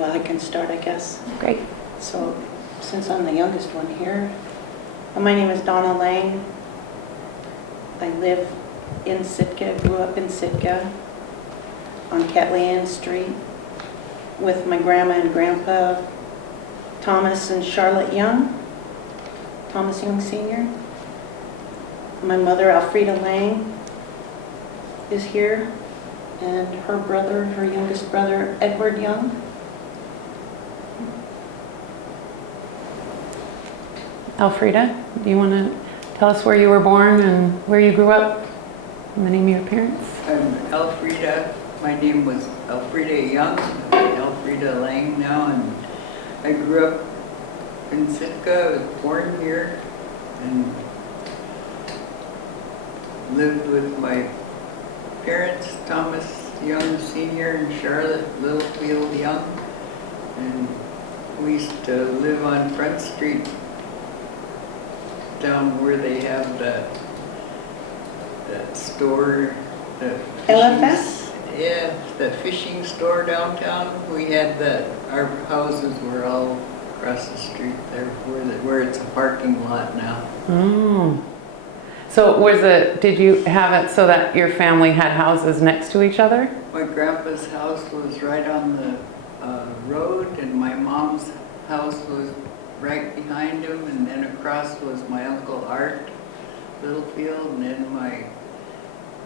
Well, I can start, I guess. Great. So, since I'm the youngest one here, my name is Donna Lang. I live in Sitka, grew up in Sitka on Katlian Street with my grandma and grandpa, Thomas and Charlotte Young, Thomas Young Sr. My mother, Alfreda Lang, is here, and her brother, her youngest brother, Edward Young. Alfreda, do you want to tell us where you were born and where you grew up and the name of your parents? I'm Alfreda. My name was Alfreda Young. I'm Alfreda Lang now, and I grew up in Sitka. I was born here and lived with my parents, Thomas Young Sr. and Charlotte Littlefield Young. And we used to live on Front Street down where they have that store, the LFS? Yeah, the fishing store downtown. We had that. Our houses were all across the street there, where it's a parking lot now. Mm. So did you have it so that your family had houses next to each other? My grandpa's house was right on the road, and my mom's house was right behind him, and then across was my Uncle Art Littlefield, and then my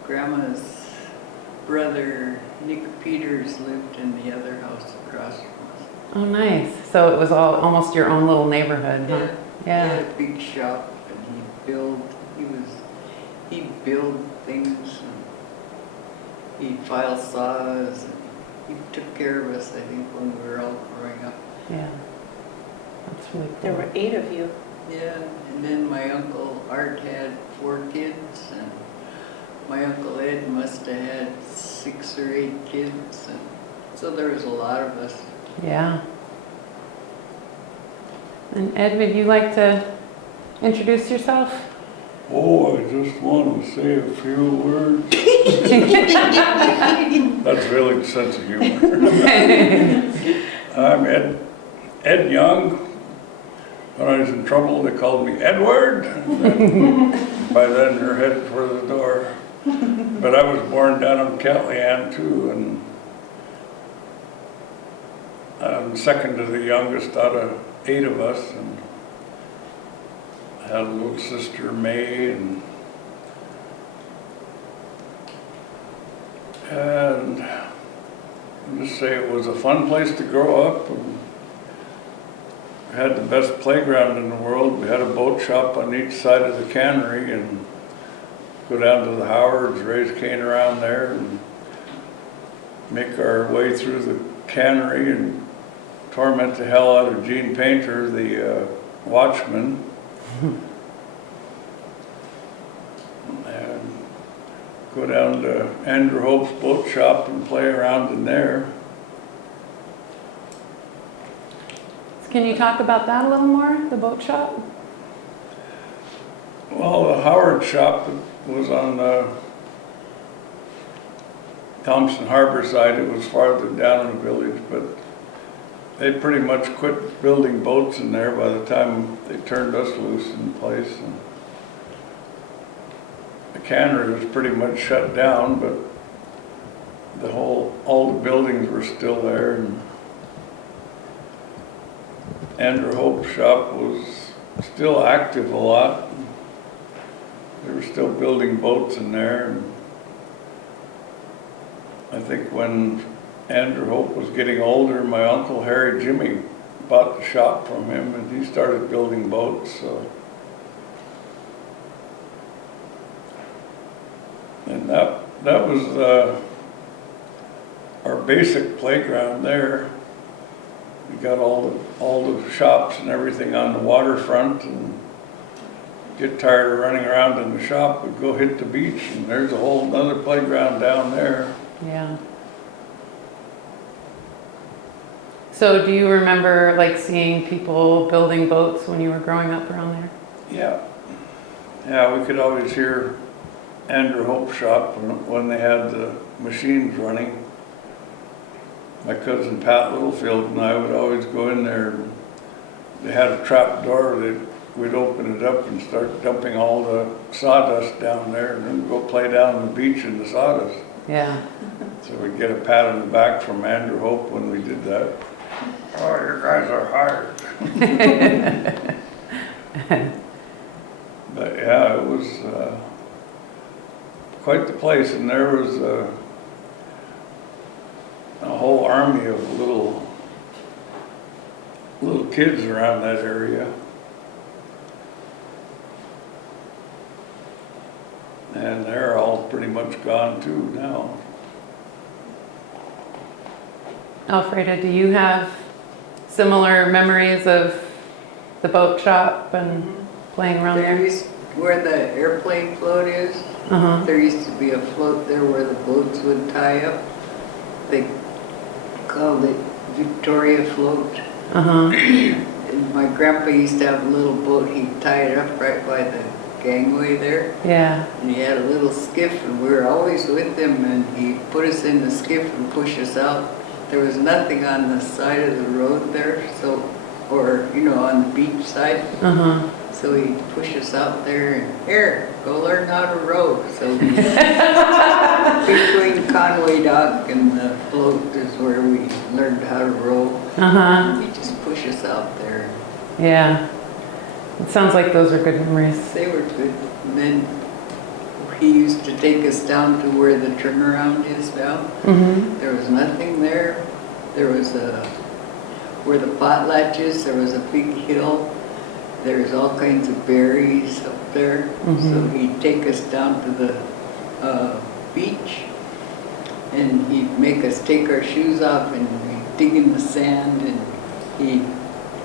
grandma's brother, Nick Peters, lived in the other house across from us. Oh, nice. So it was all almost your own little neighborhood, huh? Yeah. He had a big shop, and he'd build things, and he'd file saws, and he took care of us, I think, when we were all growing up. Yeah. That's really cool. There were 8 of you. Yeah, and then my Uncle Art had 4 kids, and my Uncle Ed must have had 6 or 8 kids, and so there was a lot of us. Yeah. And Ed, would you like to introduce yourself? Oh, I just want to say a few words. That's really a sense of humor. I'm Ed Young. When I was in trouble, they called me Edward. By then, they're headed for the door. But I was born down in Katlian too, and I'm second to the youngest out of 8 of us. And I had a little sister, May, and I'll just say it was a fun place to grow up. And we had the best playground in the world. We had a boat shop on each side of the cannery, and go down to the Howards, raise cane around there, and make our way through the cannery and torment the hell out of Gene Painter, the watchman. And go down to Andrew Hope's boat shop and play around in there. Can you talk about that a little more, the boat shop? Well, the Howard shop was on the Thompson Harbor side. It was farther down in the village, but they pretty much quit building boats in there by the time they turned us loose in place. And the cannery was pretty much shut down, but all the buildings were still there. And Andrew Hope's shop was still active a lot. They were still building boats in there. And I think when Andrew Hope was getting older, my uncle Harry Jimmy bought the shop from him, and he started building boats. So, and that was our basic playground there. We got all the shops and everything on the waterfront, and get tired of running around in the shop, we'd go hit the beach, and there's a whole other playground down there. Yeah. So do you remember like seeing people building boats when you were growing up around there? Yeah, we could always hear Andrew Hope's shop when they had the machines running. my cousin Pat Littlefield and I would always go in there. They had a trap door that we'd open it up and start dumping all the sawdust down there and then go play down on the beach in the sawdust. Yeah. So we'd get a pat on the back from Andrew Hope when we did that. Oh, you guys are hired. But yeah, it was quite the place, and there was a whole army of little kids around that area. And they're all pretty much gone too now. Alfreda, do you have similar memories of the boat shop and playing around There there? used, where the airplane float is, Uh-huh. there used to be a float there where the boats would tie up. They called it Victoria Float. Uh-huh. And my grandpa used to have a little boat, he'd tie it up right by the gangway there. Yeah. And he had a little skiff and we were always with him and he put us in the skiff and pushed us out. There was nothing on the side of the road there, so, or, you know, on the beach side. Uh-huh. So he'd push us out there and, here, go learn how to row. So between Conway Dock and the float is where we learned how to row. Uh-huh. He'd just push us out there. Yeah. It sounds like those are good memories. They were good. And then he used to take us down to where the turnaround is now. Mm-hmm. There was nothing there. There was where the potlatch is, there was a big hill. There was all kinds of berries up there. Mm-hmm. So he'd take us down to the beach and he'd make us take our shoes off and we'd dig in the sand and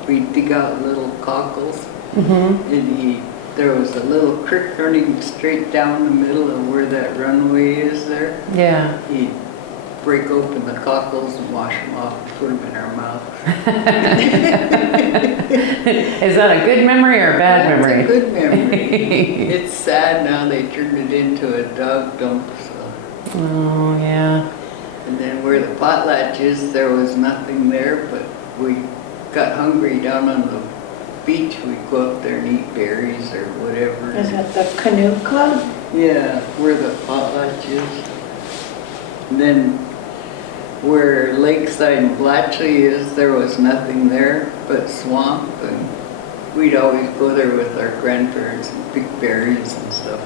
we'd dig out little cockles. Mm-hmm. And there was a little creek running straight down the middle of where that runway is there. Yeah. He'd break open the cockles and wash them off and put them in our mouth. Is that a good memory or a bad memory? That's a good memory. It's sad now they turned it into a dog dump. So. Oh, yeah. And then where the potlatch is, there was nothing there, but we got hungry down on the beach. We'd go up there and eat berries or whatever. Is that the canoe club? Yeah, where the potlatch is. And then where Lakeside and Blatchley is, there was nothing there but swamp. And we'd always go there with our grandparents and pick berries and stuff.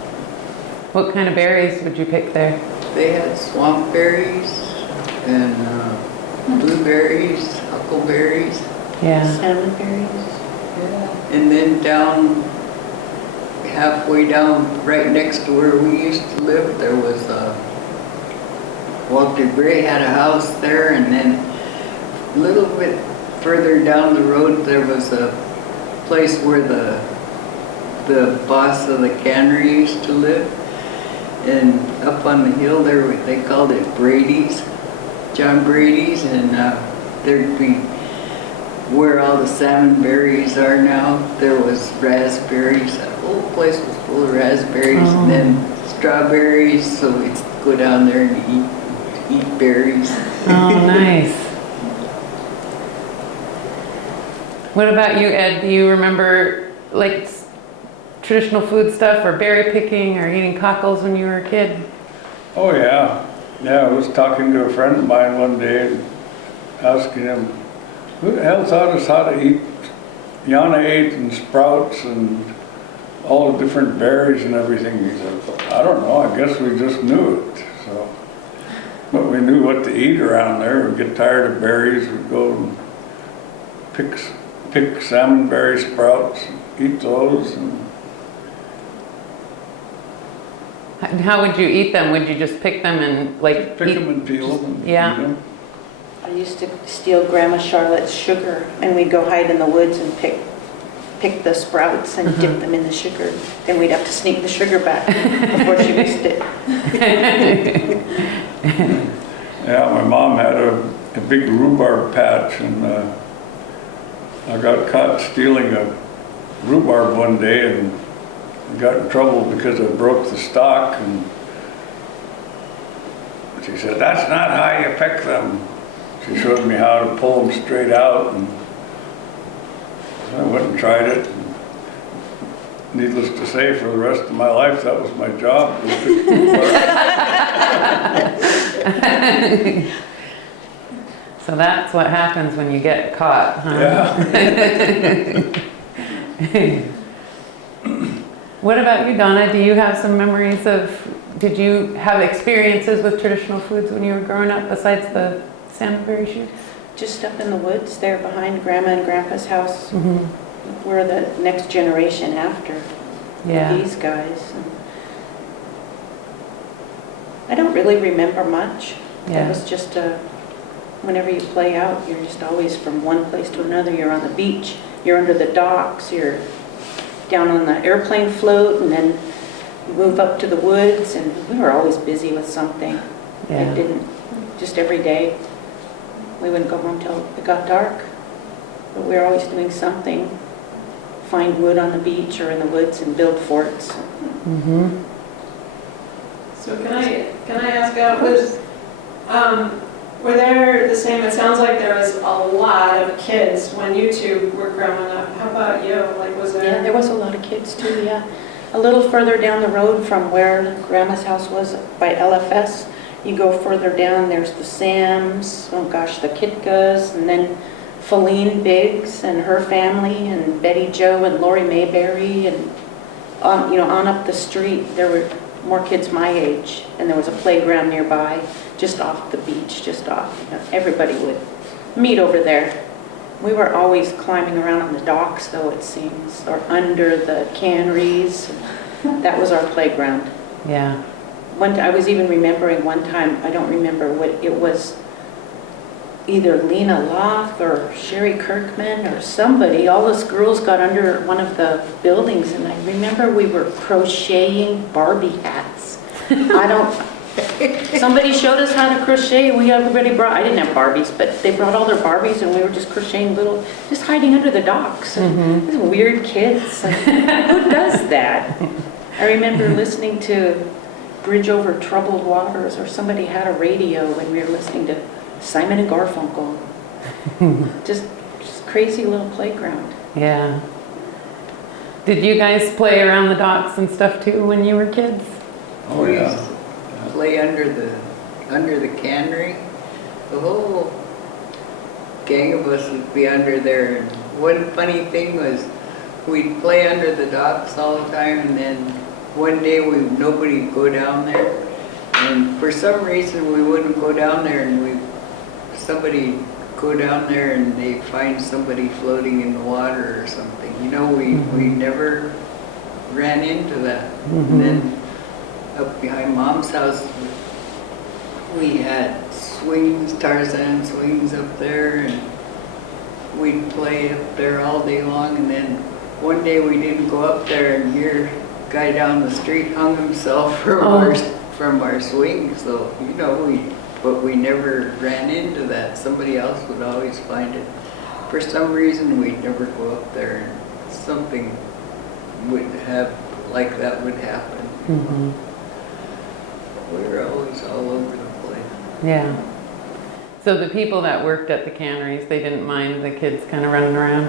What kind of berries would you pick there? They had swamp berries and blueberries, huckleberries. Yeah. Salmon berries? Yeah. And then down, halfway down, right next to where we used to live, there was Walter Gray had a house there, and then a little bit further down the road, there was a place where the boss of the cannery used to live. And up on the hill there, they called it Brady's, John Brady's, and there'd be where all the salmon berries are now. There was raspberries. The whole place was full of raspberries, and then strawberries. So we'd go down there and eat berries. Oh, nice. What about you, Ed? Do you remember like traditional food stuff or berry picking or eating cockles when you were a kid? Oh yeah. Yeah, I was talking to a friend of mine one day and asking him, who the hell taught us how to eat yanate and sprouts and all the different berries and everything? He said, I don't know, I guess we just knew it. So, but we knew what to eat around there. We'd get tired of berries, we'd go and pick salmon berry sprouts, eat those. And how would you eat them? Would you just pick them and like Pick eat? them and peel them and Yeah. eat them. I used to steal Grandma Charlotte's sugar, and we'd go hide in the woods and pick the sprouts and dip them in the sugar. Then we'd have to sneak the sugar back before she mixed it. Yeah, my mom had a big rhubarb patch, and I got caught stealing a rhubarb one day and got in trouble because I broke the stalk, and she said, that's not how you pick them. she showed me how to pull them straight out, and I went and tried it. Needless to say, for the rest of my life, that was my job. So that's what happens when you get caught, huh? Yeah. What about you, Donna? Do you have some memories of, did you have experiences with traditional foods when you were growing up besides the salmonberry shoots? Just up in the woods there behind Grandma and Grandpa's house. Mm-hmm. We're the next generation after Yeah. these guys. I don't really remember much. Yeah. It was just whenever you play out, you're just always from one place to another. You're on the beach, you're under the docks, you're down on the airplane float, and then you move up to the woods, and we were always busy with something. Yeah. It didn't, just every day. We wouldn't go home till it got dark, but we were always doing something. Find wood on the beach or in the woods and build forts. Mm-hmm. So can I ask, were there the same, it sounds like there was a lot of kids when you two were growing up. How about you? Like, was there? Yeah, there was a lot of kids too, yeah. A little further down the road from where Grandma's house was by LFS, you go further down, there's the Sams, oh gosh, the Kitkas, and then Feline Biggs and her family, and Betty Joe and Lori Mayberry, and on up the street, there were more kids my age, and there was a playground nearby, just off the beach, just off. Everybody would meet over there. We were always climbing around on the docks, though, it seems, or under the canneries. That was our playground. Yeah. I was even remembering one time, I don't remember what it was, either Lena Loth or Sherry Kirkman or somebody. All us girls got under one of the buildings, and I remember we were crocheting Barbie hats. Somebody showed us how to crochet. Everybody brought, I didn't have Barbies, but they brought all their Barbies, and we were just crocheting just hiding under the docks. Mm-hmm. These weird kids. Who does that? I remember listening to Bridge Over Troubled Waters, or somebody had a radio when we were listening to Simon and Garfunkel. just crazy little playground. Yeah. Did you guys play around the docks and stuff too when you were kids? Oh, We yeah. used to play under the cannery. The whole gang of us would be under there. And one funny thing was we'd play under the docks all the time, and then one day nobody would go down there. And for some reason we wouldn't go down there, and somebody go down there and they find somebody floating in the water or something. We never ran into that. Mm-hmm. And then up behind Mom's house, we had swings, Tarzan swings up there, and we'd play up there all day long. And then one day we didn't go up there, and here, a guy down the street hung himself from our swing. So, but we never ran into that. Somebody else would always find it. For some reason, we'd never go up there, and something like that would happen. Mm-hmm. We were always all over the place. Yeah. So the people that worked at the canneries, they didn't mind the kids kind of running around?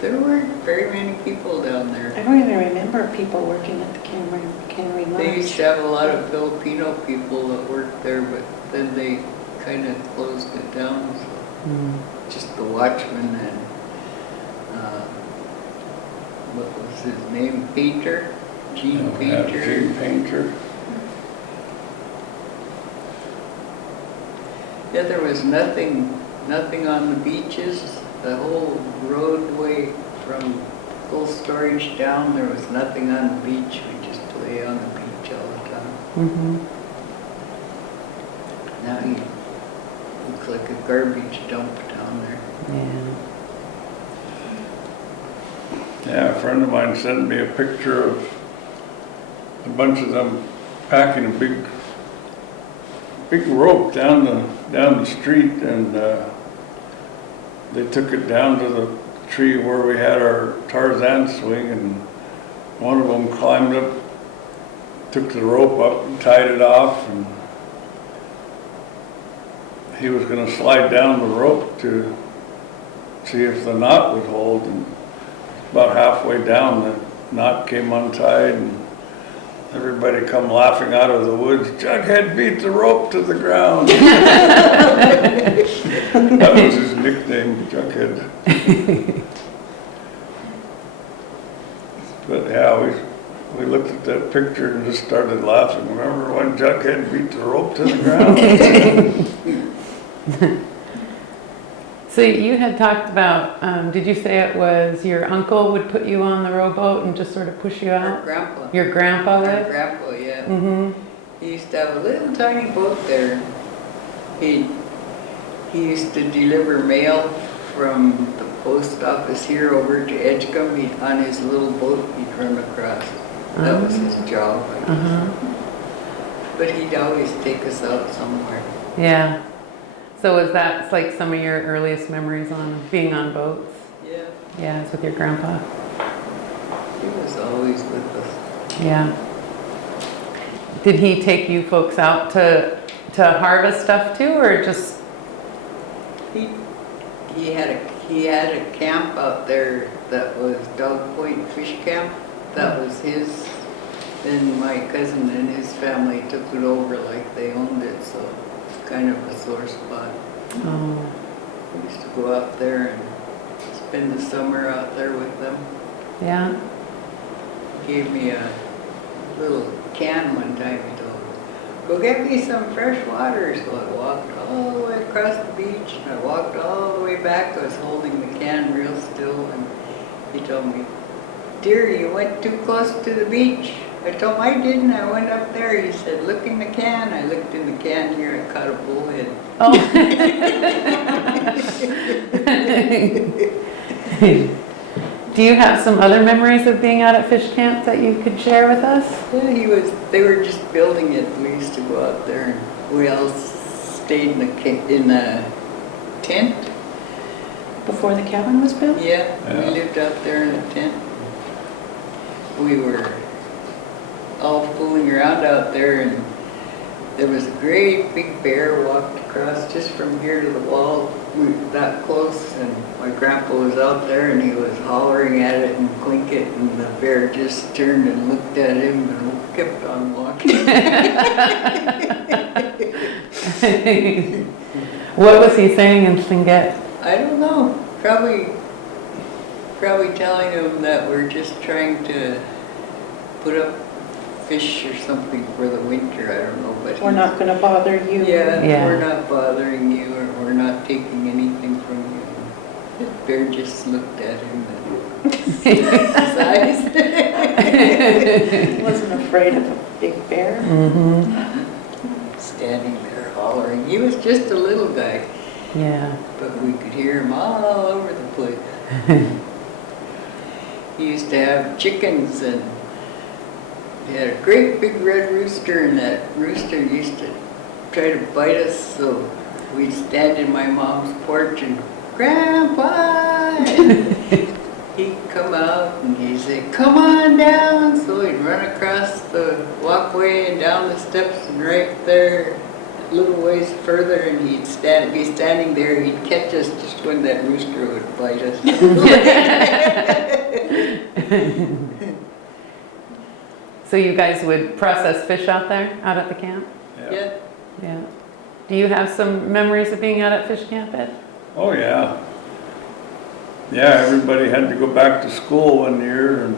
There weren't very many people down there. I don't even remember people working at the cannery much. They used to have a lot of Filipino people that worked there, but then they kind of closed it down. So just the watchman and what was his name? Painter? Gene Painter. Gene Painter. Yeah, there was nothing on the beaches. The whole roadway from Cold Storage down, there was nothing on the beach. We just play on the beach all the time. Mm-hmm. Now you look like a garbage dump down there. Yeah. Yeah, a friend of mine sent me a picture of a bunch of them packing a big rope down the street, and they took it down to the tree where we had our Tarzan swing, and one of them climbed up, took the rope up and tied it off, and he was gonna slide down the rope to see if the knot would hold, and about halfway down, the knot came untied, and everybody come laughing out of the woods. Jughead beat the rope to the ground. That was his nickname, Jughead. But yeah, we looked at that picture and just started laughing. Remember when Jughead beat the rope to the ground? So you had talked about, did you say it was your uncle would put you on the rowboat and just sort of push you Our out? grandpa. Your grandpa Our would? grandpa, yeah. Mm-hmm. He used to have a little tiny boat there. He used to deliver mail from the post office here over to Edgecombe. On his little boat, he'd run across. That was his job, I guess. Uh-huh. But he'd always take us out somewhere. Yeah. So was that like some of your earliest memories on being on boats? Yeah, Yeah, it's with your grandpa. he was always with us. Yeah. Did he take you folks out to harvest stuff too, or just? He had a camp out there that was Dog Point Fish Camp. That was his. Then my cousin and his family took it over like they owned it, so it's kind of a sore spot. Oh. We used to go out there and spend the summer out there with them. Yeah. He gave me a little can one time. He told me, "Go get me some fresh water." So I walked all the way across the beach, and I walked all the way back. I was holding the can real still, and he told me, "Dear, you went too close to the beach." I told him I didn't. I went up there. He said, "Look in the can." I looked in the can here and caught a bullhead. Oh. Do you have some other memories of being out at fish camp that you could share with us? Yeah, they were just building it. We used to go out there and we all stayed in a tent. Before the cabin was built? Yeah, Yeah. we lived out there in a tent. We were all fooling around out there, and there was a great big bear walked across just from here to the wall. We were that close, and my grandpa was out there and he was hollering at it and clink it, and the bear just turned and looked at him and kept on walking. What was he saying in Tlingit? I don't know. Probably telling him that we're just trying to put up fish or something for the winter. I don't know, but We're not going to bother you. Yeah, Yeah. we're not bothering you, or we're not taking anything from you. The bear just looked at him and his eyes. Wasn't afraid of a big bear. Mm-hmm. Standing there hollering. He was just a little guy, Yeah. but we could hear him all over the place. He used to have chickens, and he had a great big red rooster, and that rooster used to try to bite us, so we'd stand in my mom's porch and, "Grandpa!" And he'd come out and he'd say, "Come on down." So he'd run across the walkway and down the steps, and right there, a little ways further, and he'd be standing there. He'd catch us just when that rooster would bite us. So you guys would process fish out there, out at the camp? Yeah. Yeah. Do you have some memories of being out at fish camp, Ed? Oh, yeah. Yeah, everybody had to go back to school one year, and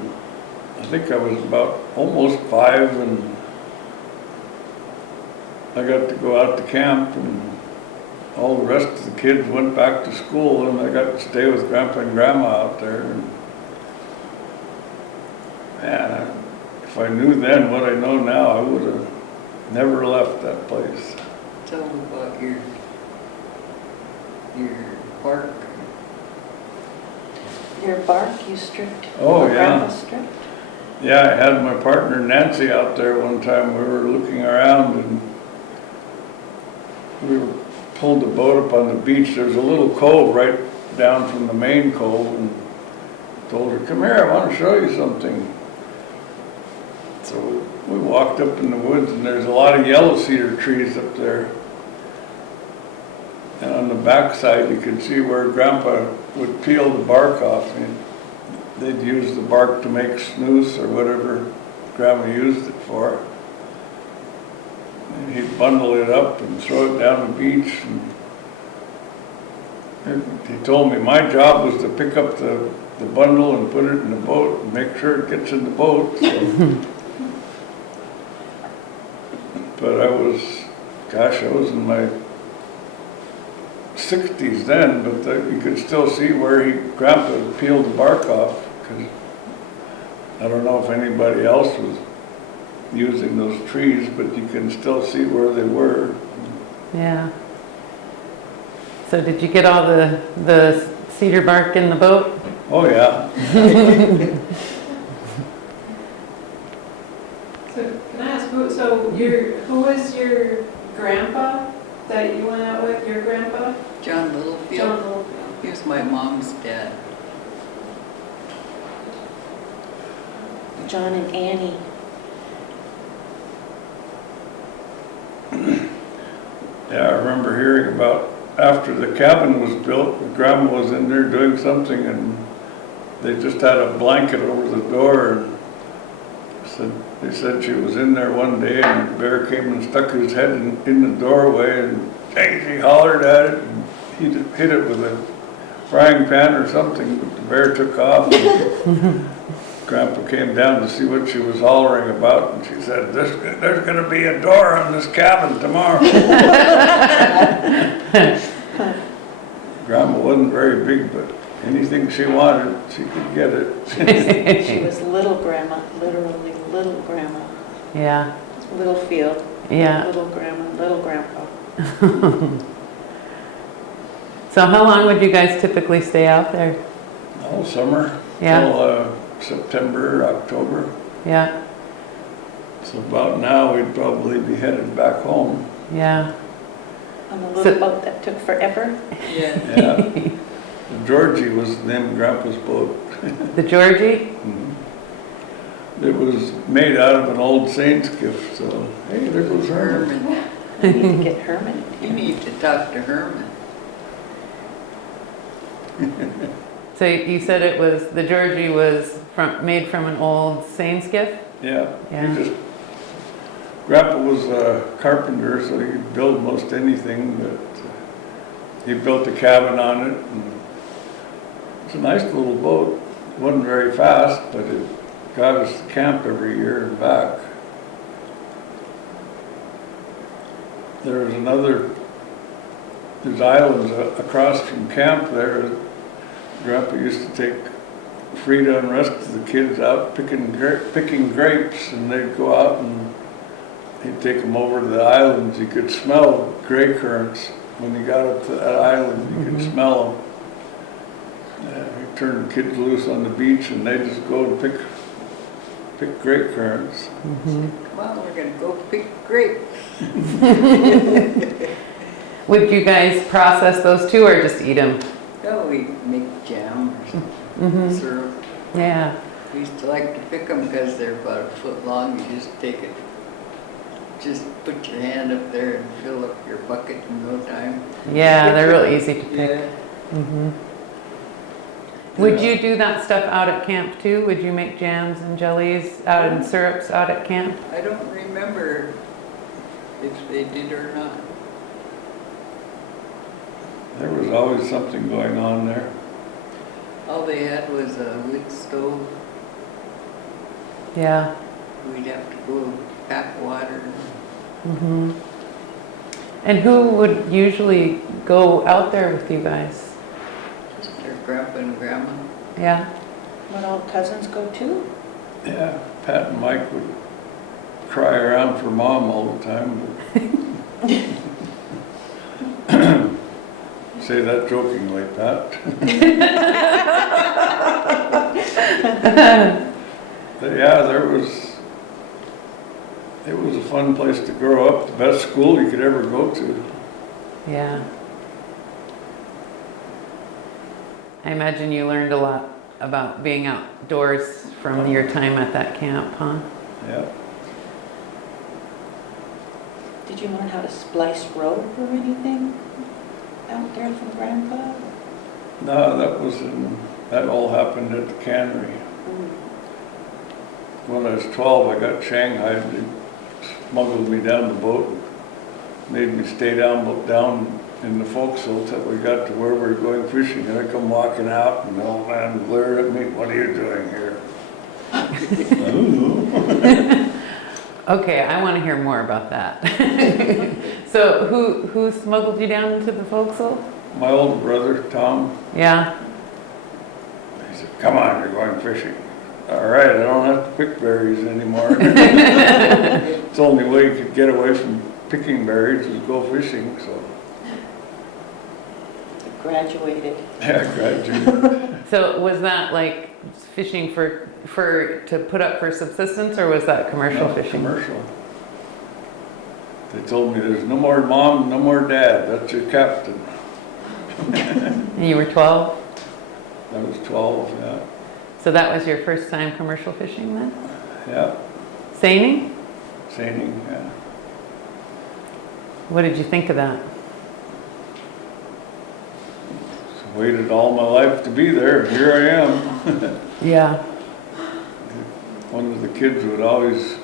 I think I was about almost 5, and I got to go out to camp, and all the rest of the kids went back to school, and I got to stay with Grandpa and Grandma out there. And man, if I knew then what I know now, I would have never left that place. Tell them about your park. Your bark, you stripped. Oh, Your yeah. grandpa stripped. Yeah, I had my partner Nancy out there one time. We were looking around, and we pulled the boat up on the beach. There's a little cove right down from the main cove, and told her, "Come here, I want to show you something." So we walked up in the woods, and there's a lot of yellow cedar trees up there. And on the backside, you could see where Grandpa would peel the bark off. And they'd use the bark to make snooze or whatever Grandma used it for. And he'd bundle it up and throw it down the beach. And he told me my job was to pick up the bundle and put it in the boat and make sure it gets in the boat. So. But I was in my 60s then, but you could still see where Grandpa peeled the bark off, because I don't know if anybody else was using those trees, but you can still see where they were. Yeah. So did you get all the cedar bark in the boat? Oh, yeah. So can I ask, who was your grandpa that you went out with, your grandpa? John Littlefield. John Littlefield. He was my mom's dad. John and Annie. Yeah, I remember hearing about after the cabin was built, Grandma was in there doing something and they just had a blanket over the door and they said she was in there one day and the bear came and stuck his head in the doorway and she hollered at it and he hit it with a frying pan or something, but the bear took off. And Grandpa came down to see what she was hollering about, and she said, there's going to be a door on this cabin tomorrow. Grandma wasn't very big, but anything she wanted, she could get it. She was little grandma, literally little grandma. Yeah. Littlefield. Yeah. Little grandma, little grandpa. So how long would you guys typically stay out there? All summer. Yeah. Till September, October. Yeah. So about now we'd probably be headed back home. Yeah. On the little boat that took forever. Yeah. Yeah. The Georgie was the name of Grandpa's boat. The Georgie? Mhm. It was made out of an old saint's gift, so hey, there goes Herman. Herman. I need to get Herman. You need to talk to Herman. So you said it was, the Georgie was made from an old seine skiff? Yeah. Yeah. Grandpa was a carpenter, so he could build most anything, but he built a cabin on it. And it's a nice little boat. It wasn't very fast, but it got us to camp every year and back. There's islands across from camp there. Grandpa used to take Frida and the rest of the kids out picking grapes, and they'd go out and he'd take them over to the islands. You could smell gray currants when you got up to that island. You could smell them. He turned the kids loose on the beach, and they just go and pick grape currants. Mm-hmm. Come on, we're going to go pick grapes. Would you guys process those too, or just eat them? No, we make jam or Mm-hmm. syrup. Yeah. We used to like to pick them because they're about a foot long. You just take it, just put your hand up there and fill up your bucket in no time. Yeah, they're real easy to pick. Yeah. Mm-hmm. Would you do that stuff out at camp too? Would you make jams and jellies out and syrups out at camp? I don't remember if they did or not. There was always something going on there. All they had was a wood stove. Yeah. We'd have to go pack water. Mm-hmm. And who would usually go out there with you guys? Just their grandpa and grandma. Yeah. Would all cousins go too? Yeah, Pat and Mike would cry around for Mom all the time. Say that jokingly, Pat. But yeah, it was a fun place to grow up, the best school you could ever go to. Yeah. I imagine you learned a lot about being outdoors from your time at that camp, huh? Yeah. Did you learn how to splice rope or anything out there from Grandpa? No, that all happened at the cannery. When I was 12, I got shanghaied. They smuggled me down the boat, made me stay down in the forecastle till we got to where we were going fishing. And I come walking out, and the old man glared at me, "What are you doing here?" I don't know. Okay, I want to hear more about that. So who smuggled you down into the forecastle? My older brother, Tom, Yeah. he said, "Come on, you're going fishing." All right, I don't have to pick berries anymore. It's the only way you could get away from picking berries was go fishing, so. Graduated. Yeah, I graduated. So was that like fishing for to put up for subsistence, or was that commercial No, fishing? Commercial. They told me there's no more mom, no more dad, that's your captain. And you were 12? I was 12, yeah. So that was your first time commercial fishing then? Yeah, Seining? seining, yeah. What did you think of that? Waited all my life to be there, here I am. Yeah. One of the kids would always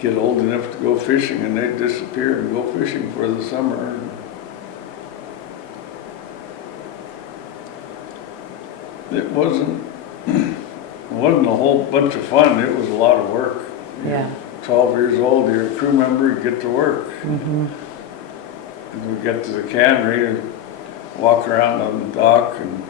get old enough to go fishing and they'd disappear and go fishing for the summer. It wasn't a whole bunch of fun, it was a lot of work. Yeah. 12 years old, you're a crew member, you get to work. Mm-hmm. And we get to the cannery and walk around on the dock, and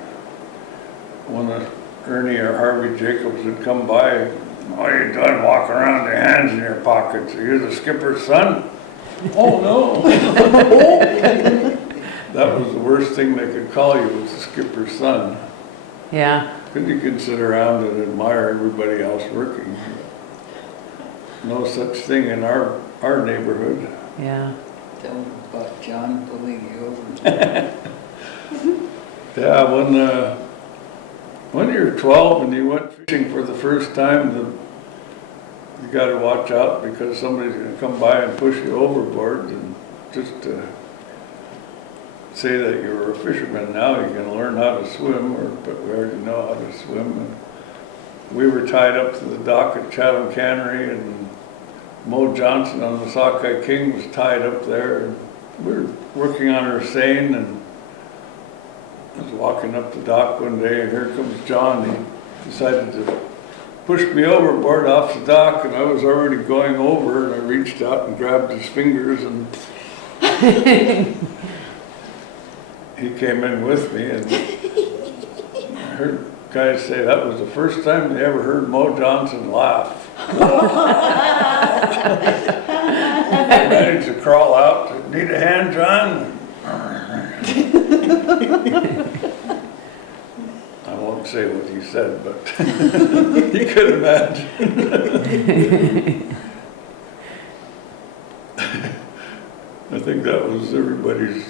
one of Ernie or Harvey Jacobs would come by. "What are you doing walking around with your hands in your pockets? Are you the skipper's son?" "Oh no." That was the worst thing they could call you, was the skipper's son. Yeah. Because you could sit around and admire everybody else working. No such thing in our neighborhood. Yeah. Tell them about John pulling you over. Yeah, when you're 12 and you went fishing for the first time, you got to watch out because somebody's going to come by and push you overboard. And just to say that you're a fisherman now, you can learn how to swim, but we already know how to swim. And we were tied up to the dock at Chatham Cannery, and Mo Johnson on the Sockeye King was tied up there. And we were working on our seine, and I was walking up the dock one day, and here comes John. He decided to push me overboard off the dock, and I was already going over, and I reached out and grabbed his fingers, and he came in with me, and I heard guys say that was the first time they ever heard Mo Johnson laugh. I managed to crawl out. "Need a hand, John?" I won't say what he said, but you could imagine. I think that was everybody's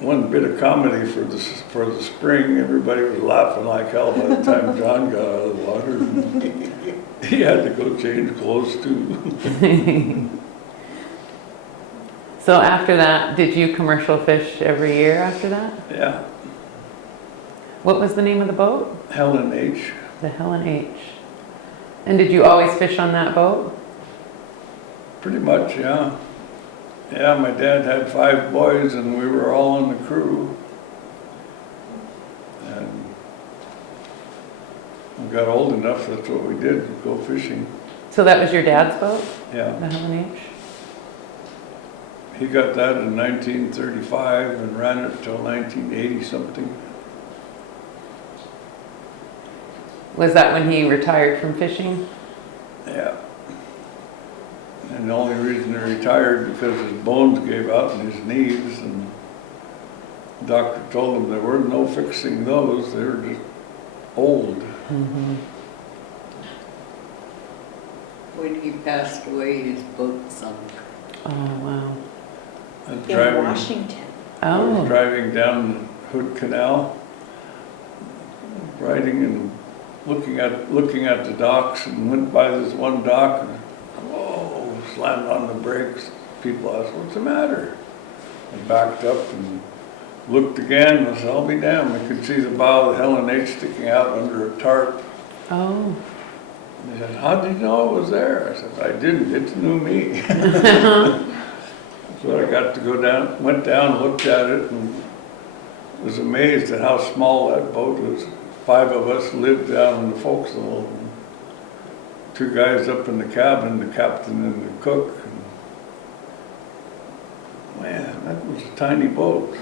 one bit of comedy for the spring. Everybody was laughing like hell by the time John got out of the water. He had to go change clothes too. So after that, did you commercial fish every year after that? Yeah, What was the name of the boat? Helen H. The Helen H. And did you always fish on that boat? Pretty much, yeah. Yeah, my dad had 5 boys and we were all on the crew. And we got old enough, that's what we did, go fishing. So that was your dad's boat, Yeah, the Helen H? he got that in 1935 and ran it till 1980 something. Was that when he retired from fishing? Yeah. And the only reason he retired because his bones gave out in his knees, and the doctor told him there were no fixing those, they were just old. Mm-hmm. When he passed away, his boat sunk. Oh, wow. I was In driving- Washington. I was Oh, driving down the Hood Canal, riding and looking at the docks, and went by this one dock and whoa, slammed on the brakes. People asked, "What's the matter?" I backed up and looked again, and I said, I'll be damned, I could see the bow of the Helen H sticking out under a tarp. Oh. And he said, how did you know it was there? I said, I didn't, it knew me. So I got to go down, went down, looked at it, and was amazed at how small that boat was. 5 of us lived down in the forecastle. 2 guys up in the cabin, the captain and the cook. And man, that was a tiny boat.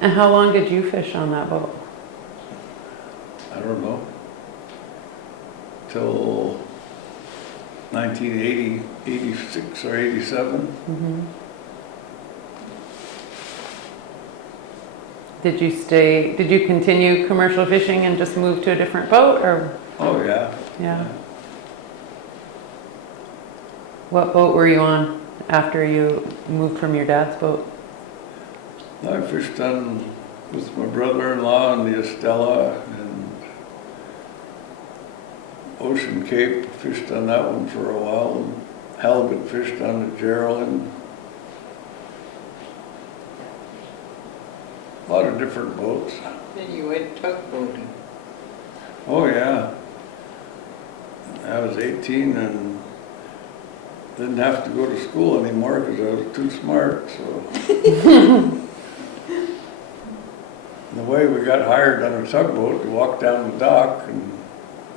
And how long did you fish on that boat? I don't know. Till 1980, 86 or 87. Mm-hmm. Did you continue commercial fishing and just move to a different boat, or? Oh, yeah. Yeah. What boat were you on after you moved from your dad's boat? I fished on with my brother-in-law on the Estella and Ocean Cape. Fished on that one for a while, and halibut fished on the Geraldine. A lot of different boats. Then you went tugboating. Oh yeah. I was 18 and didn't have to go to school anymore because I was too smart. So the way we got hired on a tugboat, we walked down the dock, and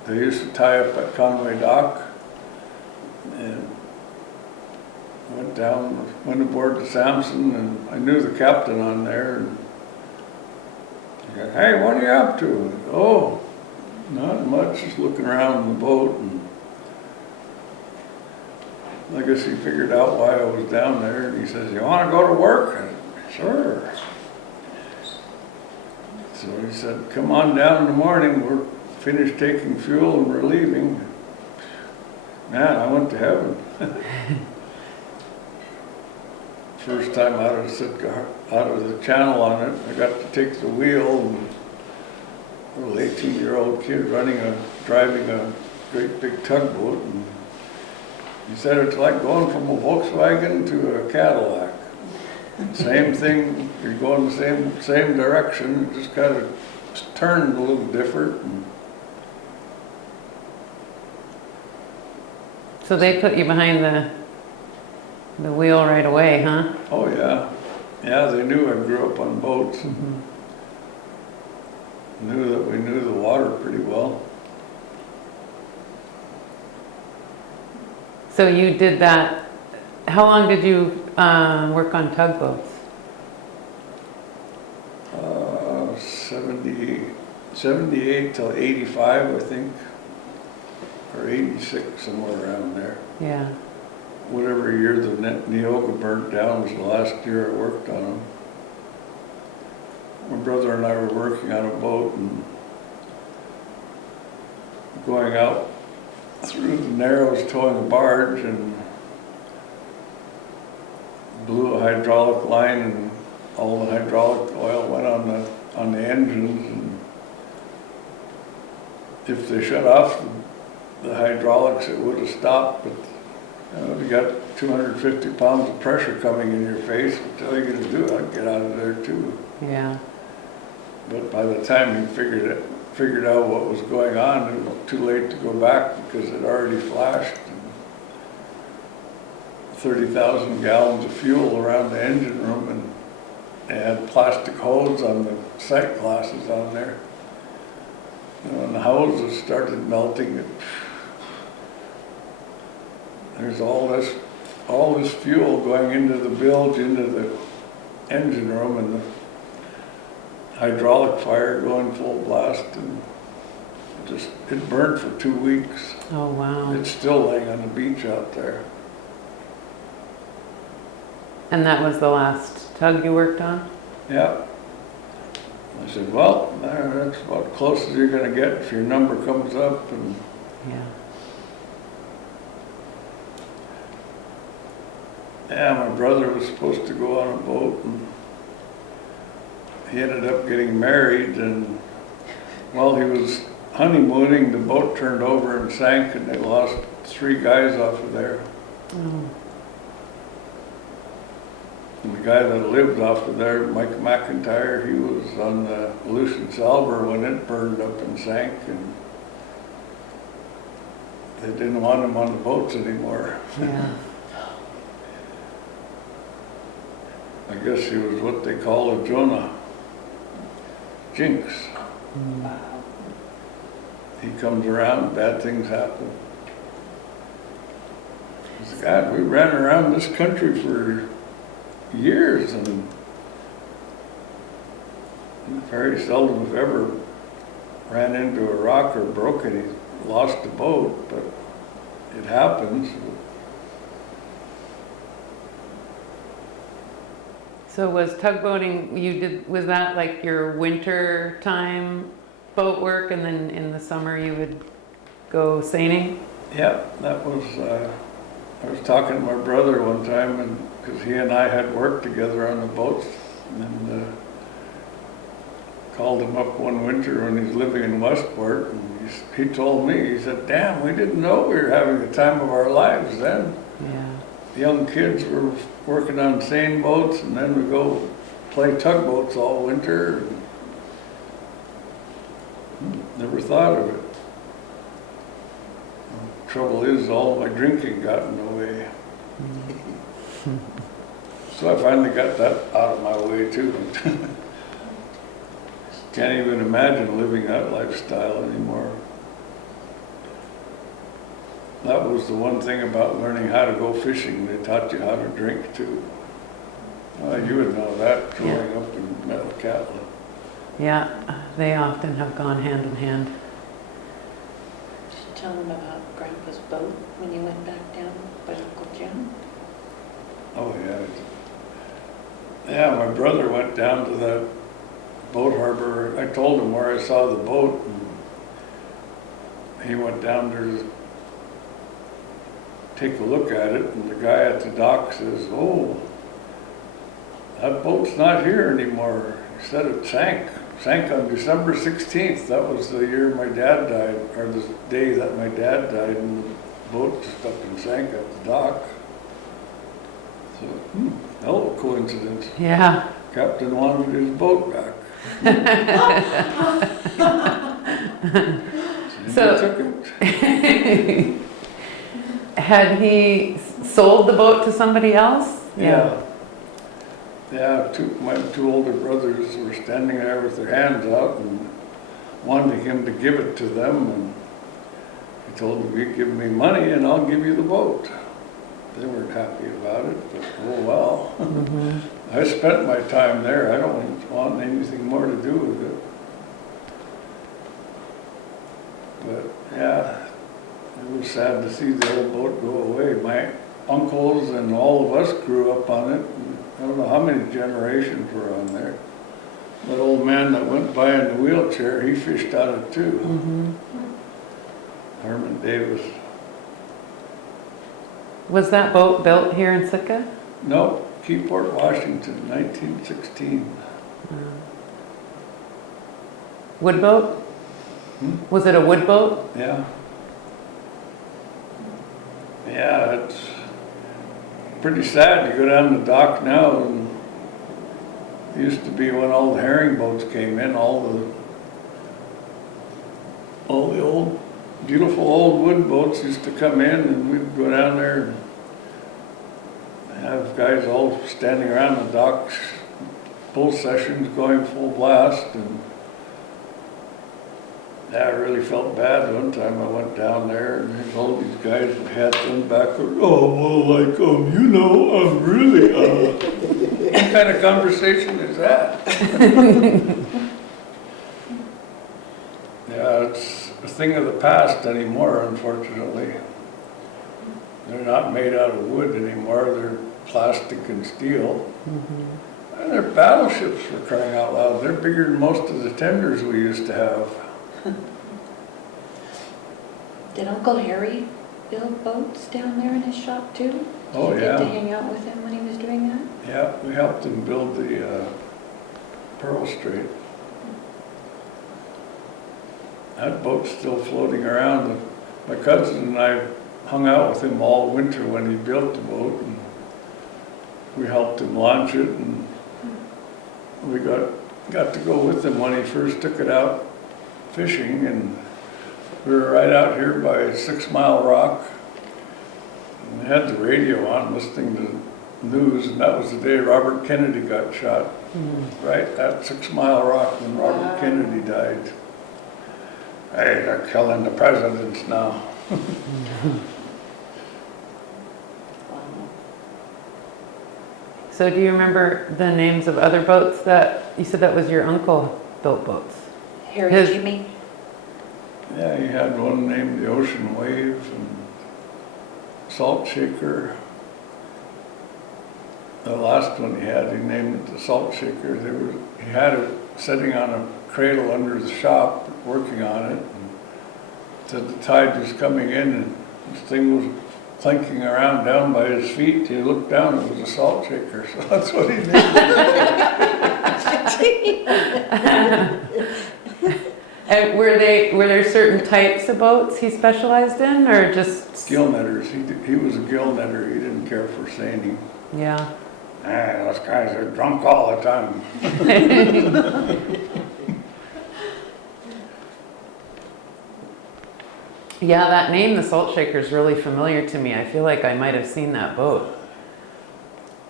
they used to tie up at Conway Dock, and went down, went aboard the Samson, and I knew the captain on there. And he said, hey, what are you up to? I said, oh, not much, just looking around the boat. And I guess he figured out why I was down there, and he says, you want to go to work? I said, sure. So he said, come on down in the morning, we're finished taking fuel and we're leaving. Man, I went to heaven. First time out of Sitka, out of the channel on it, I got to take the wheel, and a little 18-year-old kid driving a great big tugboat, and he said it's like going from a Volkswagen to a Cadillac. Same thing, you're going the same direction, it just kind of turned a little different. So they put you behind the wheel right away, huh? Oh yeah, yeah, they knew I grew up on boats. Mm-hmm. Knew that we knew the water pretty well. So you did that, how long did you work on tugboats? 78 till 85, I think, or 86, somewhere around there. Yeah. Whatever year the Neoga burnt down was the last year I worked on them. My brother and I were working on a boat and going out through the Narrows towing a barge, and blew a hydraulic line, and all the hydraulic oil went on the engines, and if they shut off the hydraulics it would have stopped, but you got 250 pounds of pressure coming in your face. What the hell are you going to do? I'd get out of there too. Yeah. But by the time he figured out what was going on, it was too late to go back because it already flashed. 30,000 gallons of fuel around the engine room, and they had plastic hose on the sight glasses on there. And when the hoses started melting, there's all this fuel going into the bilge, into the engine room, and the hydraulic fire going full blast, and it burned for 2 weeks. Oh, wow. It's still laying on the beach out there. And that was the last tug you worked on? Yeah. I said, well, that's about close as you're going to get if your number comes up. And yeah, my brother was supposed to go on a boat, and he ended up getting married, and while he was honeymooning, the boat turned over and sank, and they lost 3 guys off of there. Oh. And the guy that lived off of there, Mike McIntyre, he was on the Aleutian Salver when it burned up and sank, and they didn't want him on the boats anymore. Yeah. I guess he was what they call a Jonah jinx. Mm. He comes around, bad things happen. God, we ran around this country for years and very seldom if ever ran into a rock or broke any, lost a boat, but it happens. So was tugboating, was that like your winter time boat work, and then in the summer you would go seining? Yeah, that was, I was talking to my brother one time, and because he and I had worked together on the boats, and called him up one winter when he was living in Westport, and he told me, he said, damn, we didn't know we were having the time of our lives then. Yeah. The young kids were working on seine boats, and then we go play tugboats all winter. Never thought of it. Trouble is, all my drinking got in the way. So I finally got that out of my way too. Can't even imagine living that lifestyle anymore. That was the one thing about learning how to go fishing. They taught you how to drink too. You would know that growing up in Metlakatla. Yeah, they often have gone hand in hand. Did you tell them about Grandpa's boat when you went back down by Uncle Jim? Oh yeah. Yeah, my brother went down to that boat harbor. I told him where I saw the boat, and he went down there to take a look at it, and the guy at the dock says, oh, that boat's not here anymore. He said it sank on December 16th. That was the year my dad died, or the day that my dad died, and the boat just up and sank at the dock. So, hell of a coincidence. Yeah. Captain wanted his boat back. So- he took it. Had he sold the boat to somebody else? Yeah. Yeah, my two older brothers were standing there with their hands out and wanting him to give it to them, and he told them, you give me money and I'll give you the boat. They weren't happy about it, but oh well. Mm-hmm. I spent my time there. I don't want anything more to do with it. But yeah, it was sad to see the old boat go away. My uncles and all of us grew up on it. I don't know how many generations were on there. That old man that went by in the wheelchair, he fished on it too. Mm-hmm. Herman Davis. Was that boat built here in Sitka? No, Keyport, Washington, 1916. Wood boat? Was it a wood boat? Yeah. Yeah, it's pretty sad. You go down the dock now, and it used to be when all the herring boats came in, all the old, beautiful old wood boats used to come in, and we'd go down there and have guys all standing around the docks, bull sessions going full blast, and yeah, I really felt bad. One time I went down there and all these guys with hats on backward. Oh, well, like, you know, I'm really, what kind of conversation is that? Yeah, it's a thing of the past anymore, unfortunately. They're not made out of wood anymore. They're plastic and steel. Mm-hmm. And they're battleships, for crying out loud. They're bigger than most of the tenders we used to have. Did Uncle Harry build boats down there in his shop too? Oh, Did you get to yeah. hang out with him when he was doing that? Yeah, we helped him build the Pearl Strait. That boat's still floating around. My cousin and I hung out with him all winter when he built the boat. And we helped him launch it, and we got to go with him when he first took it out fishing, and we were right out here by 6 Mile Rock. And we had the radio on listening to news, and that was the day Robert Kennedy got shot, right at 6 Mile Rock when Robert Kennedy died. Hey, they're killing the presidents now. So do you remember the names of other boats that, you said that was your uncle built boats? Harry Jimmy. Yeah, he had one named the Ocean Wave and Salt Shaker. The last one he named it the Salt Shaker. He had it sitting on a cradle under the shop, working on it. And said the tide was coming in, and this thing was clanking around down by his feet. He looked down, it was a salt shaker, so that's what he named it. And were there certain types of boats he specialized in, or just? Gill netters. He was a gill netter. He didn't care for seining. Yeah. Those guys are drunk all the time. Yeah, that name, the Salt Shaker, is really familiar to me. I feel like I might have seen that boat.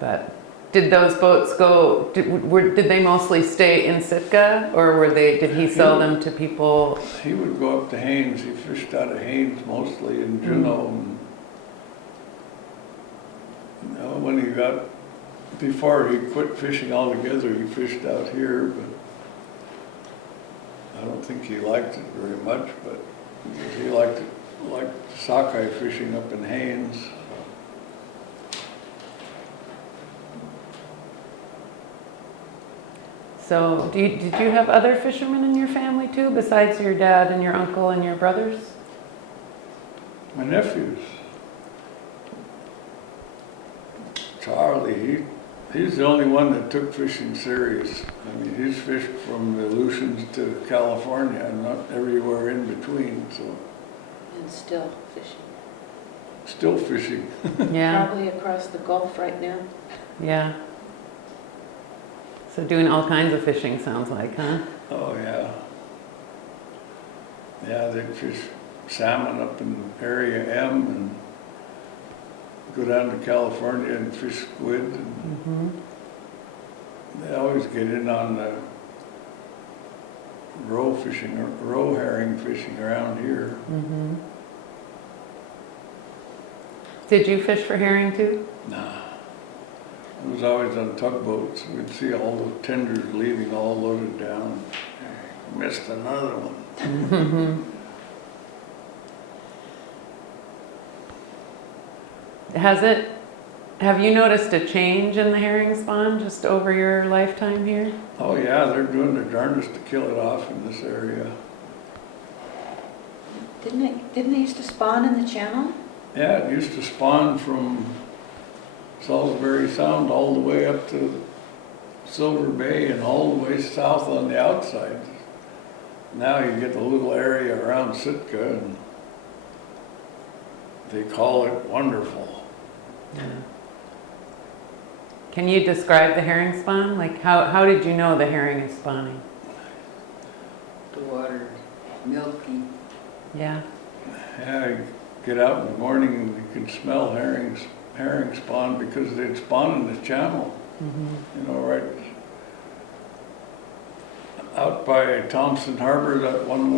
But did those boats go, did they mostly stay in Sitka, or did he sell them to people? He would go up to Haines. He fished out of Haines mostly in Juneau. And, when he before he quit fishing altogether, he fished out here, but I don't think he liked it very much, but he liked sockeye fishing up in Haines. So did you have other fishermen in your family too, besides your dad and your uncle and your brothers? My nephews. Charlie, he's the only one that took fishing serious. I mean, he's fished from the Aleutians to California and not everywhere in between, so. And still fishing. Still fishing. Yeah. Probably across the Gulf right now. Yeah. So doing all kinds of fishing, sounds like, huh? Oh, yeah. Yeah, they'd fish salmon up in Area M and go down to California and fish squid. And they always get in on the roe fishing, or roe herring fishing around here. Did you fish for herring too? Nah. It was always on tugboats. We'd see all the tenders leaving all loaded down. Missed another one. Have you noticed a change in the herring spawn just over your lifetime here? Oh yeah, they're doing their darndest to kill it off in this area. Didn't they used to spawn in the channel? Yeah, it used to spawn from Salisbury Sound all the way up to Silver Bay and all the way south on the outside. Now you get a little area around Sitka, and they call it wonderful. Yeah. Can you describe the herring spawn? Like how did you know the herring is spawning? The water's milky. Yeah. Yeah, you get out in the morning and you can smell herring spawn because they'd spawn in the channel. You know, right out by Thompson Harbor, that one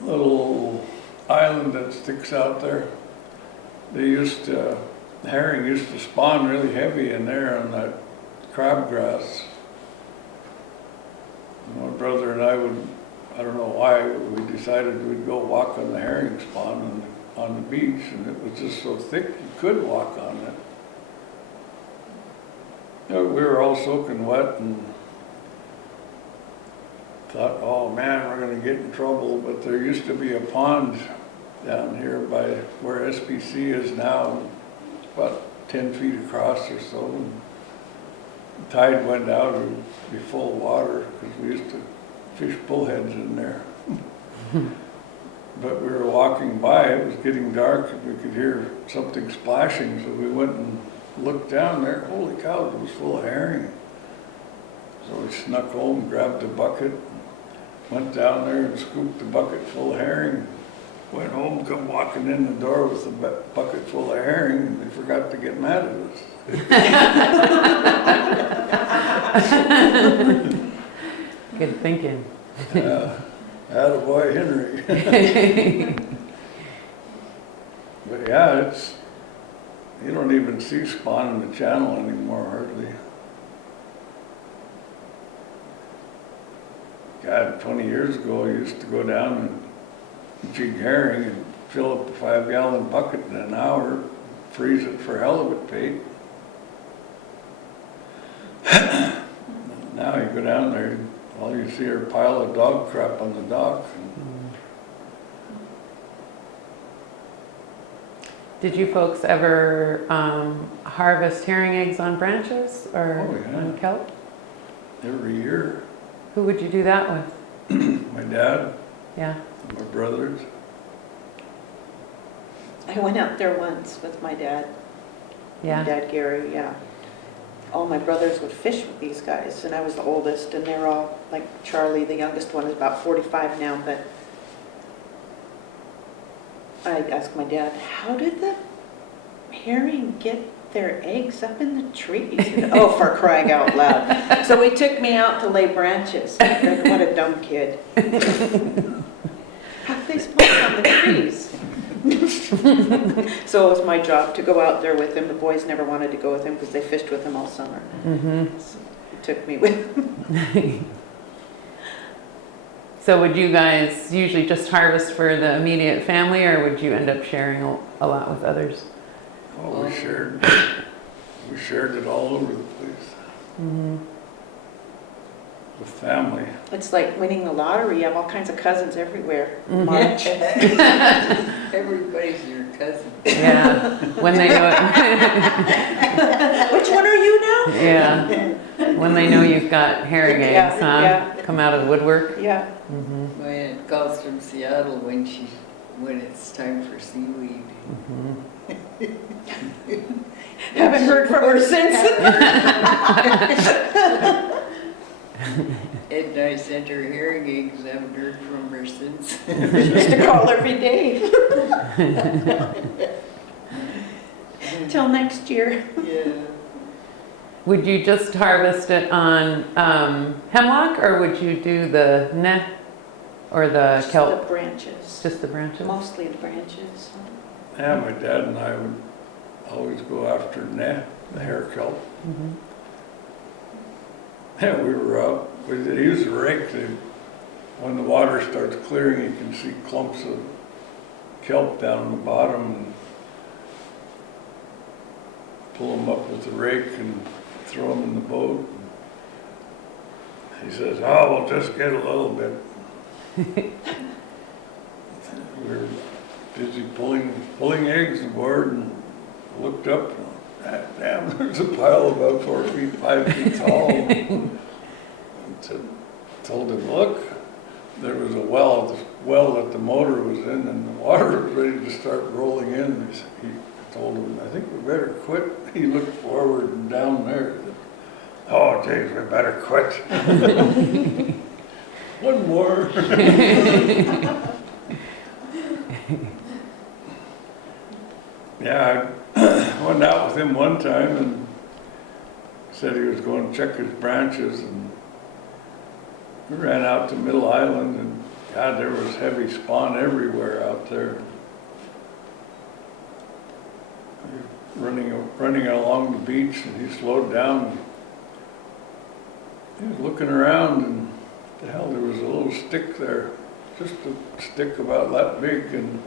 little island that sticks out there. The herring used to spawn really heavy in there on that crabgrass. My brother and I I don't know why, we decided we'd go walk on the herring spawn on the beach, and it was just so thick you could walk on it. We were all soaking wet and thought, oh man, we're going to get in trouble. But there used to be a pond down here by where SPC is now, about 10 feet across or so. And the tide went out, it would be full of water because we used to fish bullheads in there. But we were walking by, it was getting dark, and we could hear something splashing, so we went and looked down there. Holy cow, it was full of herring. So we snuck home, grabbed a bucket, went down there and scooped a bucket full of herring. Went home, come walking in the door with a bucket full of herring, and they forgot to get mad at us. Good thinking. Attaboy Henry. But yeah, you don't even see spawn in the channel anymore, hardly. God, 20 years ago, I used to go down and jig herring and fill up a 5-gallon bucket in an hour, freeze it for halibut bait. Now you go down there, all you see are a pile of dog crap on the dock. Did you folks ever harvest herring eggs on branches or Oh, yeah. on kelp? Every year, Who would you do that with? my dad, Yeah. my brothers. I went out there once with my dad. My Yeah. dad Gary, yeah. All my brothers would fish with these guys, and I was the oldest, and they're all, like Charlie, the youngest one, is about 45 now, but I asked my dad, how did the herring get their eggs up in the trees? And, oh, for crying out loud. So he took me out to lay branches. Like, what a dumb kid. How do they spawn on the trees? So it was my job to go out there with him. The boys never wanted to go with him because they fished with him all summer. So he took me with him. So would you guys usually just harvest for the immediate family, or would you end up sharing a lot with others? Oh, we shared it all over the place. With family. It's like winning the lottery. You have all kinds of cousins everywhere. March. Everybody's your cousin. Yeah, when they know it. Which one are you now? Yeah, when they know you've got herring Yeah, eggs, huh? yeah. Come out of the woodwork. Yeah. My aunt calls from Seattle when it's time for seaweed. Haven't heard from her since. And I sent her herring eggs, haven't heard from her since. She used to call every day. Till next year. Yeah. Would you just harvest it on hemlock, or would you do the net or the Just kelp? the branches. Just the branches? Mostly the branches. Yeah, my dad and I would always go after the hair kelp. Yeah, we were out. We used a rake. When the water starts clearing, you can see clumps of kelp down the bottom, and pull them up with the rake and throw them in the boat. He says, "Oh, we'll just get a little bit." We were busy pulling eggs aboard, and looked up. And, damn, there's a pile about 4 feet, 5 feet tall. And told him, look, there was a well that the motor was in, and the water was ready to start rolling in. He told him, I think we better quit. He looked forward and down there. He said, oh, geez, we better quit. One more. Yeah, I went out with him one time and said he was going to check his branches, and we ran out to Middle Island, and God, there was heavy spawn everywhere out there. Running along the beach, and he slowed down. He was looking around, and the hell, there was a little stick there, just a stick about that big, and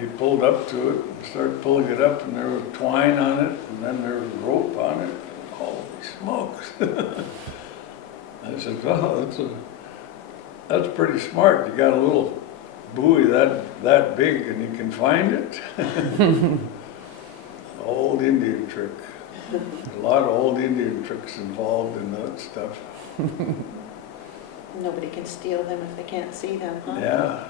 he pulled up to it and started pulling it up, and there was twine on it, and then there was rope on it. Holy smokes. I said, oh, that's pretty smart. You got a little buoy that big and you can find it. Old Indian trick. A lot of old Indian tricks involved in that stuff. Nobody can steal them if they can't see them, huh? Yeah.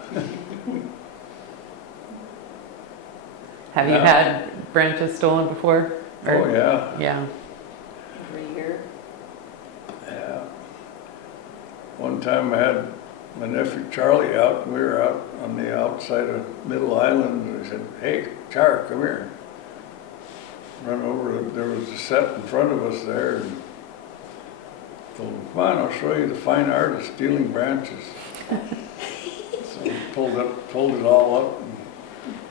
Have you Yeah. had branches stolen before? Oh, yeah, Yeah. Every year. yeah. One time I had my nephew Charlie out, and we were out on the outside of Middle Island, and I said, "Hey, Char, come here." Run over, there was a set in front of us there, and told him, "Come on, I'll show you the fine art of stealing branches." So we pulled it all up, and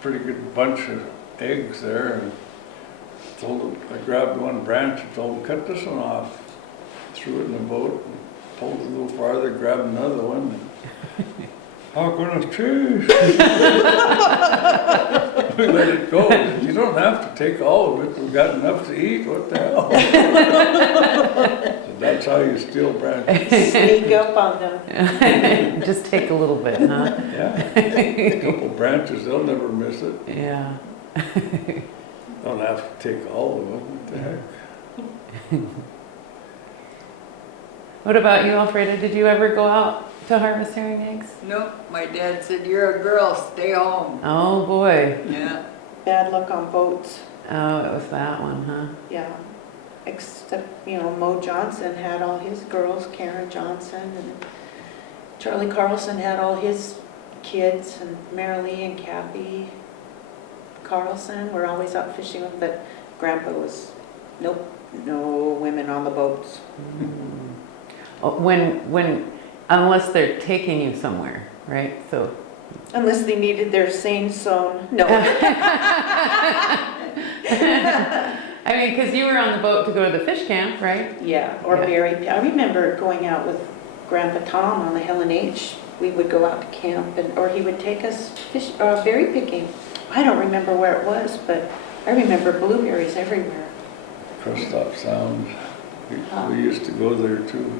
pretty good bunch of eggs there, and told him, I grabbed one branch and told him, "Cut this one off." Threw it in the boat, and pulled it a little farther, grabbed another one, and how can I choose? We let it go. You don't have to take all of it. We've got enough to eat. What the hell? So that's how you steal branches. Sneak up on them. Just take a little bit, huh? Yeah. A couple branches, they'll never miss it. Yeah. Don't have to take all of them. What the heck? What about you, Alfreda? Did you ever go out to harvest herring eggs? Nope, my dad said, "You're a girl, stay home." Oh, boy. Yeah, Bad luck on boats. Oh, it was that one, huh? Yeah. Except, Mo Johnson had all his girls, Karen Johnson, and Charlie Carlson had all his kids, and Marilee and Kathy Carlson were always out fishing with, but Grandpa was, nope, no women on the boats. Oh, unless they're taking you somewhere, right? So. Unless they needed their seine sewn, no. I mean, because you were on the boat to go to the fish camp, right? Yeah, or Yeah. berry. I remember going out with Grandpa Tom on the Helen H. We would go out to camp, or he would take us berry picking. I don't remember where it was, but I remember blueberries everywhere. Crustop Sound. We used to go there too.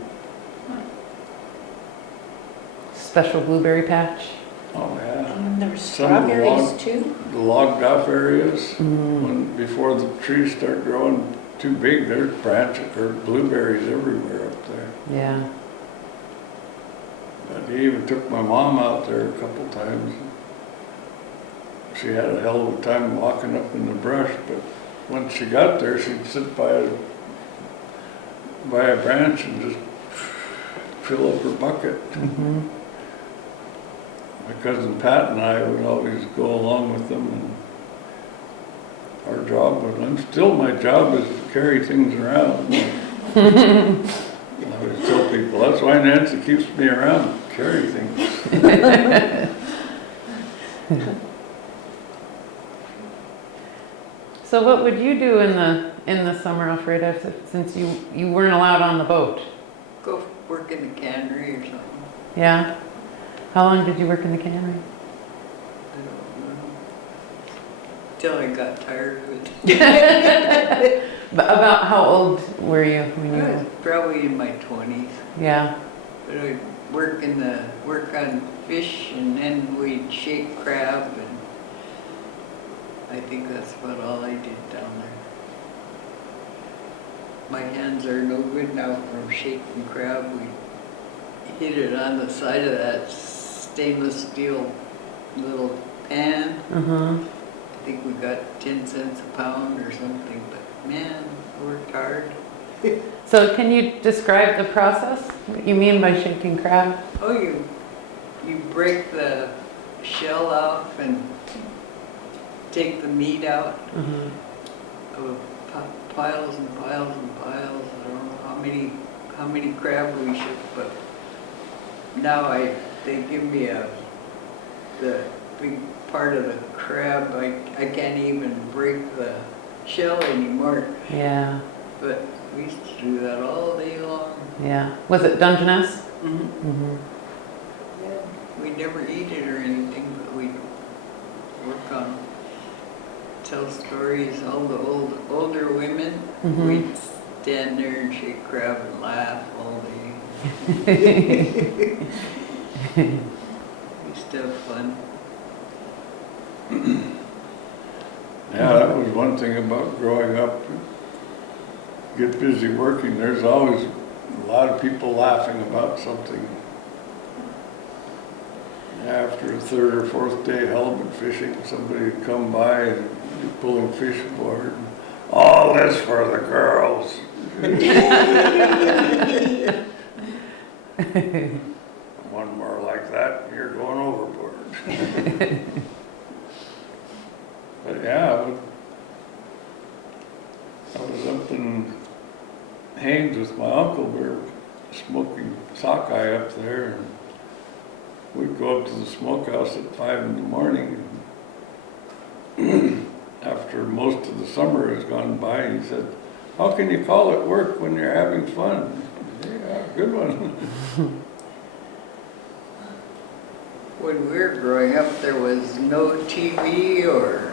Special blueberry patch. Oh, yeah. And there were Some of the strawberries too. The logged off areas, Mm. before the trees start growing too big, there's branches or blueberries everywhere up there. Yeah. But he even took my mom out there a couple times. She had a hell of a time walking up in the brush, but once she got there, she'd sit by a branch and just fill up her bucket. Mm-hmm. My cousin Pat and I would always go along with them, and our job my job is to carry things around. I always tell people, that's why Nancy keeps me around, carry things. So what would you do in the summer, Alfreda, since you weren't allowed on the boat? go work in the cannery or something. Yeah. How long did you work in the cannery? I don't know. Till I got tired of it. About how old were you when you I was were? probably in my 20s. Yeah. But I'd work on fish, and then we'd shake crab, and I think that's about all I did down there. My hands are no good now from shaking crab. We hit it on the side of that stainless steel little pan. Uh-huh. I think we got 10 cents a pound or something, but man, I worked hard. So can you describe the process? What you mean by shaking crab? Oh, you break the shell off and take the meat out Uh-huh. of piles and piles and piles. I don't know how many crab we shipped, but now they give me the big part of the crab. I can't even break the shell anymore, Yeah. but we used to do that all day long. Yeah. Was it Dungeness? Mm-hmm. Mm-hmm. We never eat it or anything, but we work on, tell stories. All the older women, Mhm. we'd stand there and shake crab and laugh all day. We used to have fun. Yeah, that was one thing about growing up. Get busy working, there's always a lot of people laughing about something. After the third or fourth day halibut fishing, somebody would come by and be pulling fish aboard. All this for the girls. One more like that, you're going overboard. But yeah, I was up in Haines with my uncle. We were smoking sockeye up there, and we'd go up to the smokehouse at 5 in the morning. After most of the summer has gone by, he said, "How can you call it work when you're having fun?" Yeah, good one. When we were growing up, there was no TV or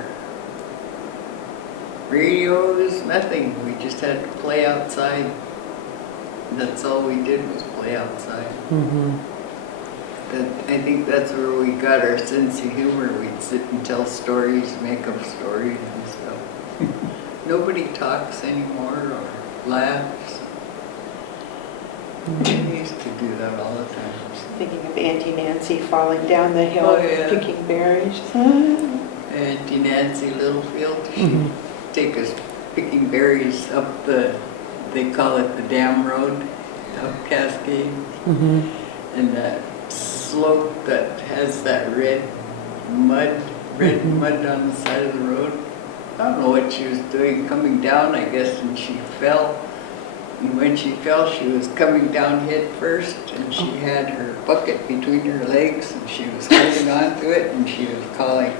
radios, nothing. We just had to play outside. That's all we did was play outside. I think that's where we got our sense of humor. We'd sit and tell stories, make up stories and stuff. Nobody talks anymore or laughs. We used to do that all the time. Thinking of Auntie Nancy falling down the hill Oh, yeah. picking berries. Auntie Nancy Littlefield, she'd take us picking berries up they call it the dam road, up Cascade. And that slope that has that red mud on the side of the road. I don't know what she was doing, coming down, I guess, and she fell. And when she fell, she was coming down head first, and she had her bucket between her legs, and she was holding on to it, and she was calling,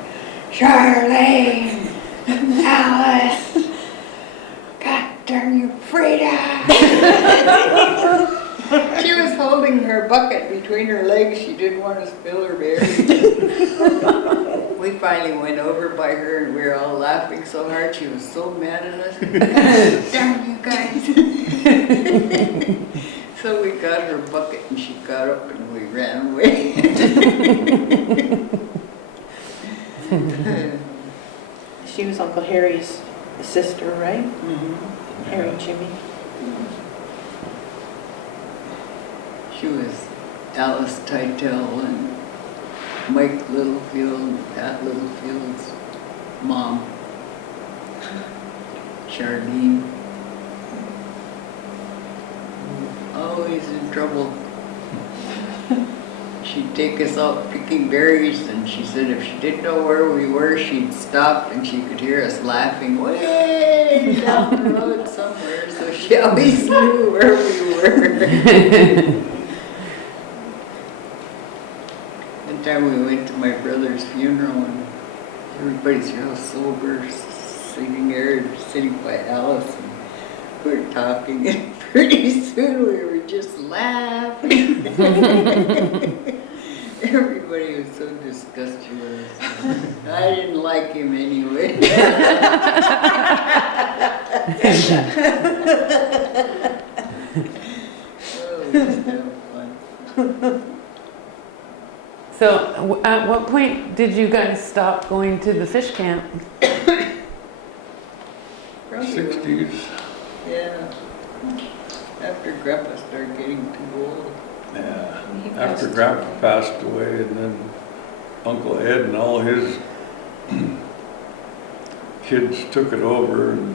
"Charlene, Alice, God darn you, Frida!" She was holding her bucket between her legs. She didn't want to spill her berries. We finally went over by her, and we were all laughing so hard. She was so mad at us. Darn you guys. So we got her bucket, and she got up, and we ran away. She was Uncle Harry's sister, right? Harry Jimmy. She was Alice Teitel and Mike Littlefield and Pat Littlefield's mom, Charlene. Always in trouble. She'd take us out picking berries, and she said if she didn't know where we were, she'd stop and she could hear us laughing way down the road somewhere, so she always knew where we were. One time we went to my brother's funeral, and everybody's real sober, sitting there, sitting by Alice, and we were talking, and pretty soon we were just laughing. Everybody was so disgusted with us. I didn't like him anyway. Oh, it was kind of fun. So, at what point did you guys stop going to the fish camp? Probably 60s. Yeah. After Grandpa started getting too old. Yeah. He After passed Grandpa away. passed away, and then Uncle Ed and all his kids took it over. And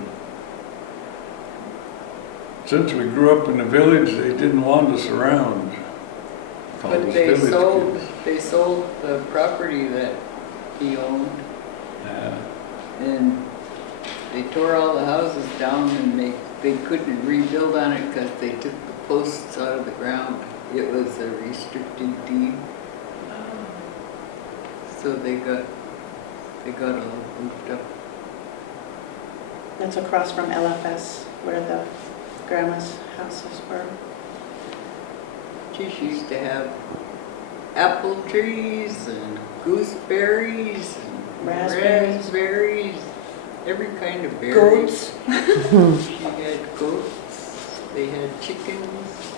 since we grew up in the village, they didn't want us around. Called But us they village kids. sold the property that he owned, Yeah. and they tore all the houses down, and they couldn't rebuild on it because they took the posts out of the ground. It was a restricted deed. So they got all goofed up. That's across from LFS, where the grandma's houses were. She used to have apple trees and gooseberries and raspberries, every kind of berries. Goats. She had goats, they had chickens.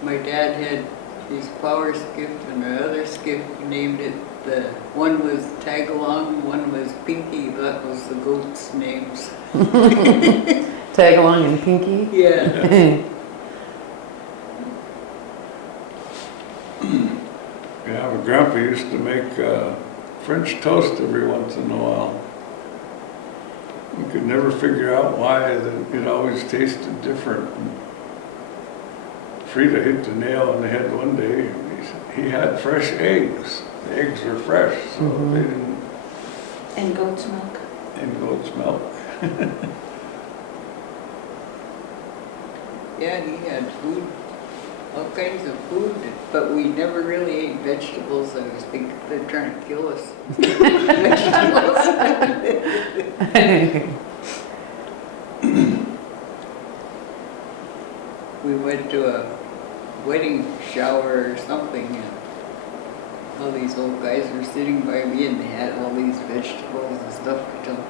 My dad had his power skiff and my other skiff, he named it, one was Tagalong, one was Pinky, that was the goats' names. Tag along and Pinky? Yeah. Yeah, we Grandpa used to make French toast every once in a while. We could never figure out why it always tasted different. Frida hit the nail on the head one day. He had fresh eggs. The eggs were fresh, so they didn't. And goat's milk. And goat's milk. Yeah, he had food, all kinds of food, but we never really ate vegetables. I was thinking they're trying to kill us. Vegetables. We went to a wedding shower or something, and all these old guys were sitting by me, and they had all these vegetables and stuff. I told them,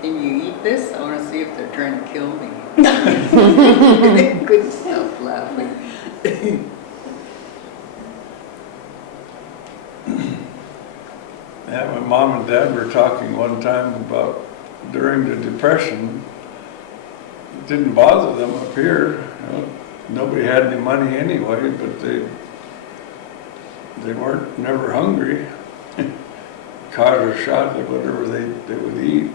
"Can you eat this? I want to see if they're trying to kill me." They couldn't stop laughing. Yeah, my mom and dad were talking one time about during the Depression, it didn't bother them up here. Nobody had any money anyway, but they weren't never hungry. Caught or shot at whatever they would eat.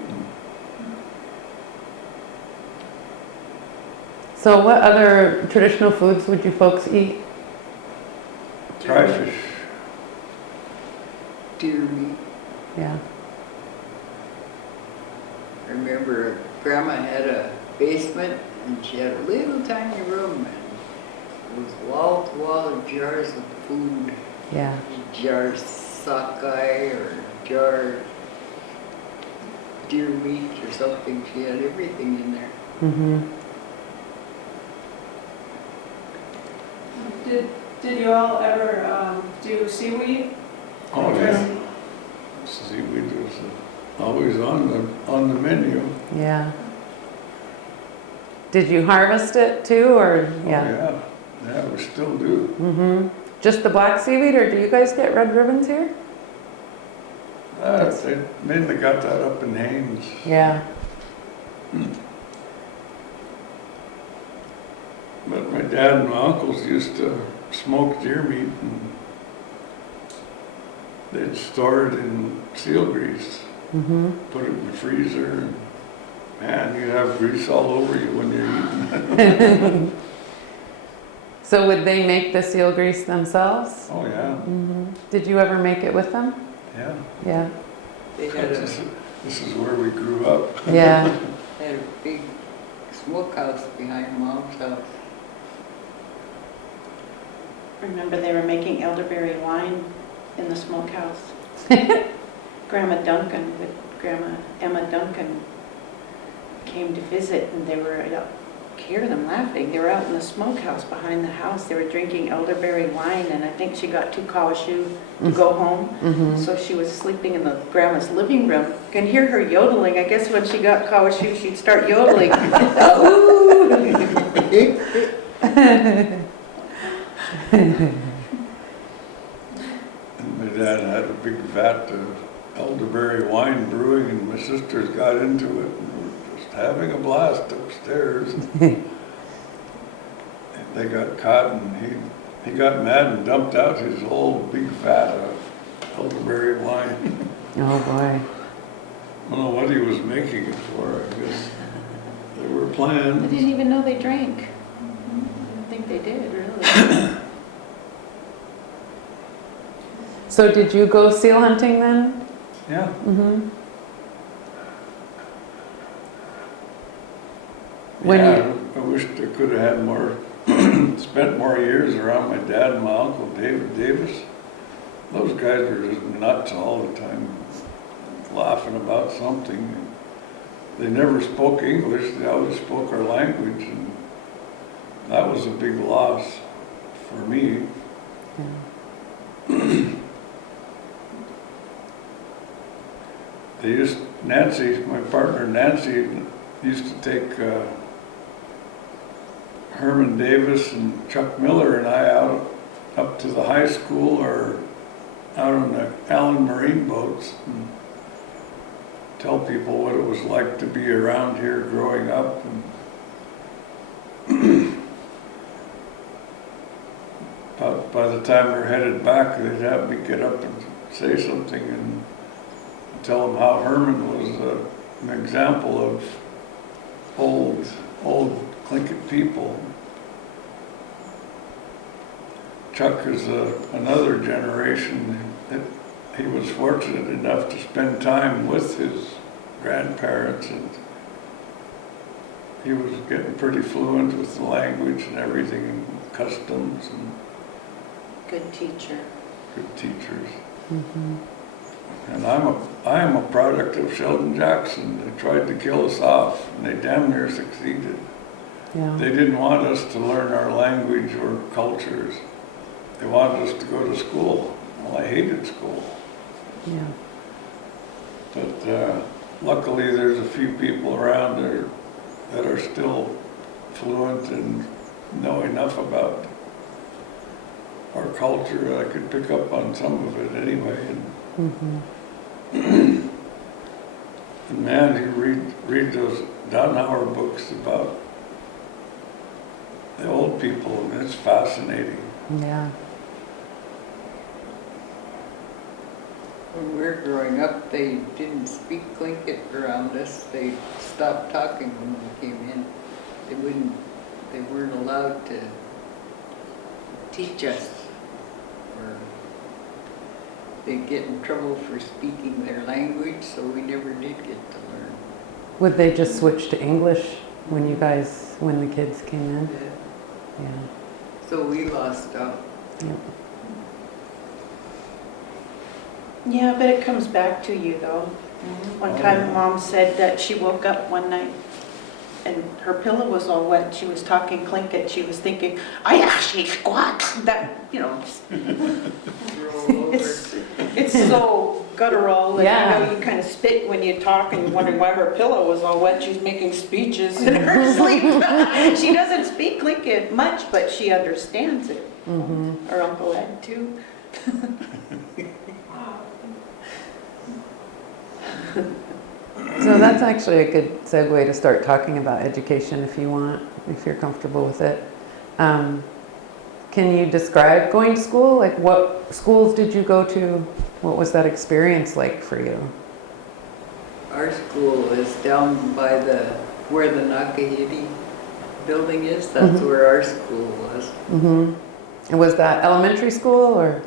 So what other traditional foods would you folks eat? Dry fish. Deer meat. Yeah. I remember Grandma had a basement, and she had a little tiny room, and it was wall-to-wall jars of food. Yeah. Jar sockeye or jar deer meat or something. She had everything in there. Mm-hmm. Did you all ever do seaweed? Oh yeah. Seaweed was always on the menu. Yeah. Did you harvest it too, or yeah? Oh, yeah. Yeah, we still do. Mm-hmm. Just the black seaweed, or do you guys get red ribbons here? They mainly got that up in Haines. Yeah. But my dad and my uncles used to smoke deer meat, and they'd store it in seal grease, Mm-hmm. put it in the freezer, and man, you'd have grease all over you when you're eating. So would they make the seal grease themselves? Oh yeah, Mm-hmm. Did you ever make it with them? yeah. Yeah. They had a, This is where we grew up. Yeah. had a big smokehouse behind Mom's house. Remember they were making elderberry wine in the smokehouse. Grandma Emma Duncan came to visit, and they were, I hear them laughing, they were out in the smokehouse behind the house. They were drinking elderberry wine, and I think she got 2 kawashu to go home. Mm-hmm. So she was sleeping in the grandma's living room. You can hear her yodeling. I guess when she got kawashu, she'd start yodeling. And my dad had a big vat of elderberry wine brewing, and my sisters got into it, and we were just having a blast upstairs. And they got caught, and he got mad and dumped out his whole big vat of elderberry wine. Oh boy. I don't know what he was making it for. I guess they were I planned. didn't even know they drank. I don't think they did, really. So did you go seal hunting then? Yeah. Mm-hmm. When Yeah, I wished I could have had more, spent more years around my dad and my uncle, David Davis. Those guys were just nuts all the time, laughing about something. They never spoke English, they always spoke our language, and that was a big loss for me. Nancy, my partner Nancy, used to take Herman Davis and Chuck Miller and I out up to the high school or out on the Allen Marine boats and tell people what it was like to be around here growing up. And by the time we were headed back, they'd have me get up and say something and tell them how Herman was an example of old Tlingit people. Chuck is another generation. He was fortunate enough to spend time with his grandparents, and he was getting pretty fluent with the language and everything, and customs, and Good teacher. good teachers. Mhm. And I am a product of Sheldon Jackson. They tried to kill us off, and they damn near succeeded. Yeah. They didn't want us to learn our language or cultures. They wanted us to go to school. Well, I hated school. Yeah. But luckily, there's a few people around there that are still fluent and know enough about our culture. I could pick up on some of it anyway. Mhm. And man, you read those Donna books about the old people, and it's fascinating. Yeah. When we were growing up, they didn't speak Tlingit around us. They stopped talking when we came in. They weren't allowed to teach us, or they'd get in trouble for speaking their language, so we never did get to learn. Would they just switch to English when the kids came in? Yeah. So we lost out. Yep. Yeah, but it comes back to you though. One time Mom said that she woke up one night and her pillow was all wet. She was talking Tlingit. She was thinking, I actually squat. That, you know, Roll over. it's so guttural. And Yeah. you know, you kind of spit when you talk and wondering why her pillow was all wet. She's making speeches in her sleep. She doesn't speak Tlingit much, but she understands it. Mhm. Her Uncle Ed too. So that's actually a good segue to start talking about education if you want, if you're comfortable with it. Can you describe going to school? Like what schools did you go to? What was that experience like for you? Our school is down by where the Nakahiti building is. That's Mhm. where our school was. Mm-hmm. And was that elementary school or?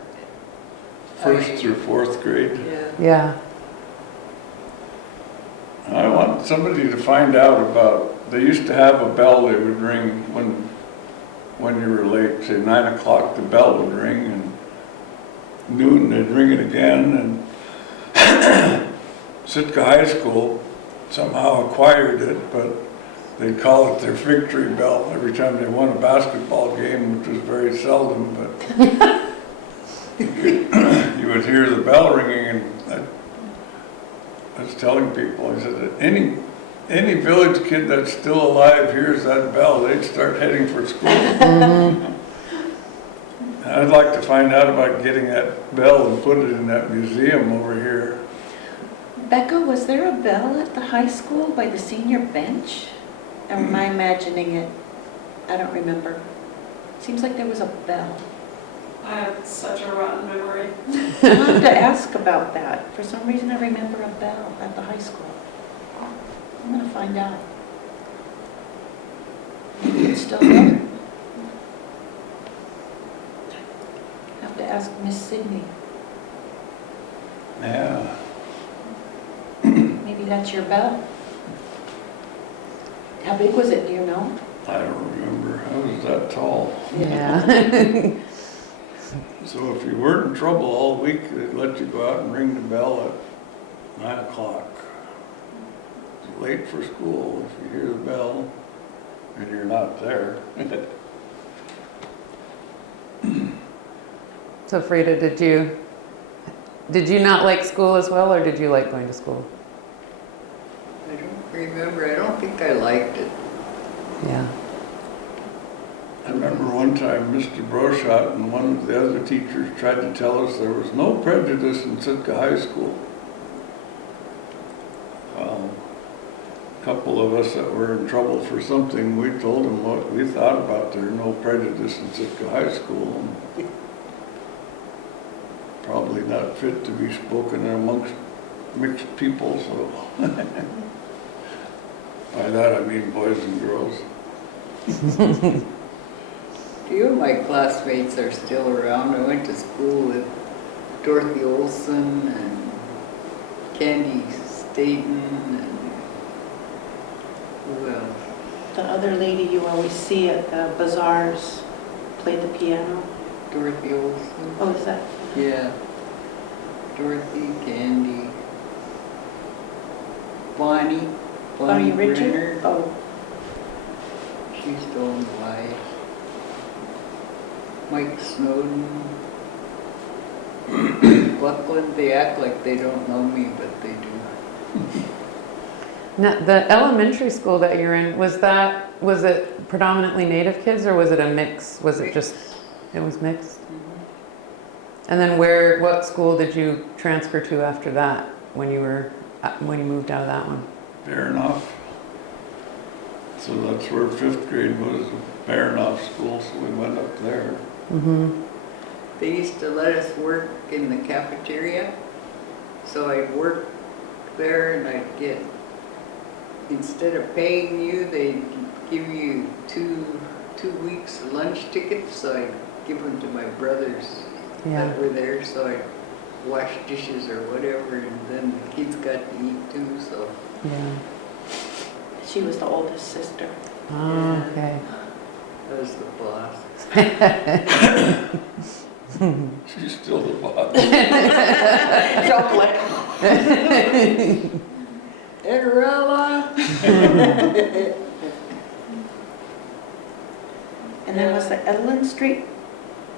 First through fourth grade. Yeah. Yeah. I want somebody to find out about, they used to have a bell they would ring when you were late, say 9 o'clock, the bell would ring, and noon they'd ring it again, and Sitka High School somehow acquired it, but they'd call it their victory bell every time they won a basketball game, which was very seldom, but you would hear the bell ringing, and I was telling people, I said that any village kid that's still alive hears that bell, they'd start heading for school. Mm-hmm. I'd like to find out about getting that bell and put it in that museum over here. Becca, was there a bell at the high school by the senior bench? Or am I imagining it? I don't remember. Seems like there was a bell. I have such a rotten memory. I'll have to ask about that. For some reason, I remember a bell at the high school. I'm gonna find out. Maybe it's still there. Have to ask Miss Sydney. Yeah. Maybe that's your bell. How big was it, do you know? I don't remember. I was that tall. Yeah. So if you weren't in trouble all week, they'd let you go out and ring the bell at 9 o'clock. It's late for school if you hear the bell and you're not there. So Frida, did you not like school as well, or did you like going to school? I don't remember. I don't think I liked it. Yeah. I remember one time Mr. Broshot and one of the other teachers tried to tell us there was no prejudice in Sitka High School. Well, a couple of us that were in trouble for something, we told them what we thought about there, no prejudice in Sitka High School. fit to be spoken amongst mixed people, so. By that I mean boys and girls. A few of my classmates are still around. I went to school with Dorothy Olson and Candy Staten and who else? The other lady you always see at the bazaars played the piano. Dorothy Olson. Oh, is that? Yeah. Dorothy, Candy, Bonnie Bonnie Richard? Brenner. Oh, She's still alive. Mike Snowden. Buckland, they act like they don't know me, but they do. Now, the elementary school that you're in, was it predominantly Native kids or was it a mix? Was it just, it was mixed? And then what school did you transfer to after that when you moved out of that one? Fair enough. So that's where 5th grade was, fair enough school, so we went up there. Mm-hmm. They used to let us work in the cafeteria, so I'd work there and I'd get, instead of paying you, they'd give you two weeks lunch tickets, so I'd give them to my brothers that were there, so I'd wash dishes or whatever, and then the kids got to eat too, so. Yeah. she was the oldest sister. Oh, okay. I was the boss. She's still the boss. Don't let Edgarella! And then was the Katlian Street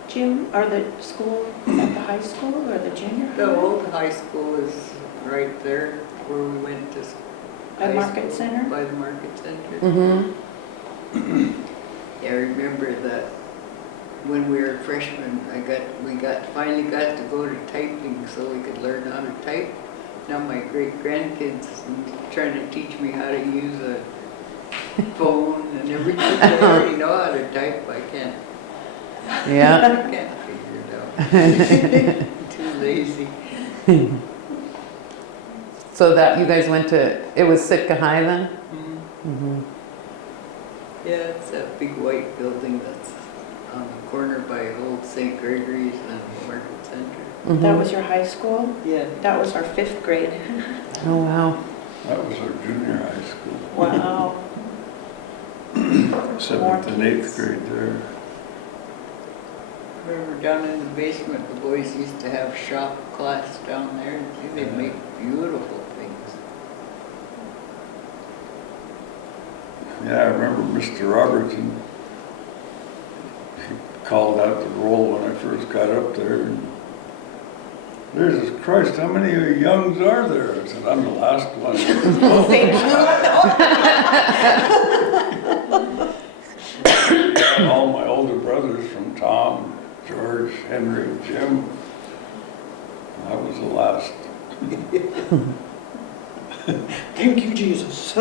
gym, or the school, is that the high school or the junior high? The old high school is right there where we went to By high Market school, Center? By the Market Center. Mm-hmm. Yeah, I remember that when we were freshmen, we finally got to go to typing so we could learn how to type. Now my great grandkids are trying to teach me how to use a phone and everything. I already know how to type. I can't. Yeah. I can't figure it out. Too lazy. So that you guys went to, it was Sitka High then? Mm. Mm-hmm. Yeah, it's that big white building that's on the corner by old St. Gregory's and Market Center. Mm-hmm. That was your high school? Yeah. That was our 5th grade. Oh, wow. That was our junior high school. Wow. 7th and 8th kids. grade there. Remember down in the basement, the boys used to have shop class down there. And they'd make beautiful things. Yeah, I remember Mr. Robertson. He called out the roll when I first got up there. And, Jesus Christ, how many youngs are there? I said, I'm the last one. And all my older brothers from Tom, George, Henry, Jim. I was the last. Thank you, Jesus.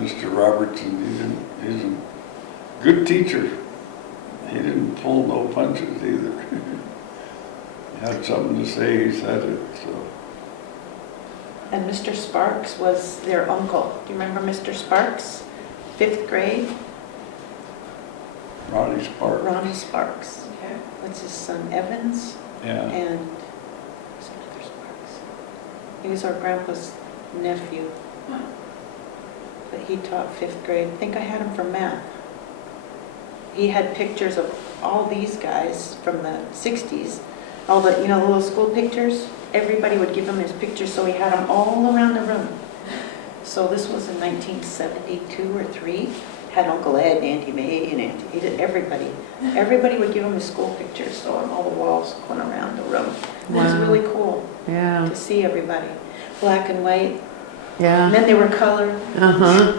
Mr. Robertson, he's a good teacher. He didn't pull no punches either. He had something to say, he said it, so. And Mr. Sparks was their uncle. Do you remember Mr. Sparks? 5th grade? Ronnie Sparks. Ronnie Sparks. Okay. That's his son Evans. Yeah. And who's another Sparks? He was our grandpa's nephew. But he taught 5th grade. I think I had him for math. He had pictures of all these guys from the 60s. All the, the little school pictures. Everybody would give him his pictures, so he had them all around the room. So this was in 1972 or 3. Had Uncle Ed and Auntie May and Auntie, he did everybody. Everybody would give him his school pictures, so on all the walls going around the room. It was Wow. really cool Yeah. to see everybody. Black and white. And Yeah. then they were colored. Uh-huh.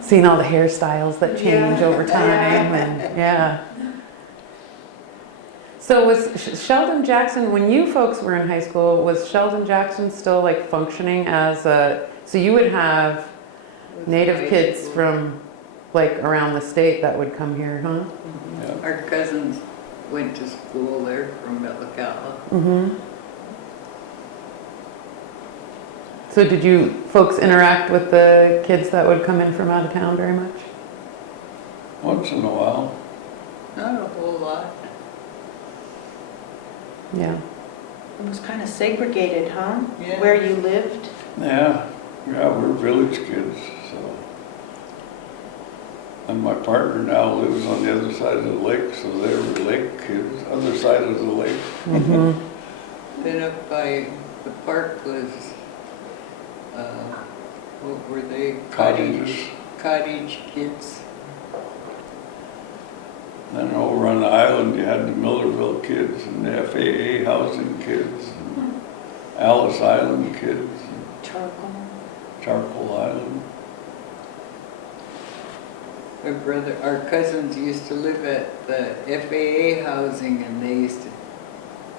Seeing all the hairstyles that change Yeah. over time and yeah. So was Sheldon Jackson, when you folks were in high school, was Sheldon Jackson still like functioning as so you would have Native kids from like around the state that would come here, huh? Our cousins went to school there from Metlakatla. Mm-hmm. So did you folks interact with the kids that would come in from out of town very much? Once in a while. Not a whole lot. Yeah. It was kind of segregated, huh? Yeah. Where you lived? Yeah, we're village kids, so. And my partner now lives on the other side of the lake, so they were lake kids, other side of the lake. Mm-hmm. Then up by the park was, what were they? Cottages. Cottage kids. Then over on the island, you had the Millerville kids and the FAA housing kids, and Alice Island kids, and Charcoal. Charcoal Island. My brother, our cousins used to live at the FAA housing, and they used to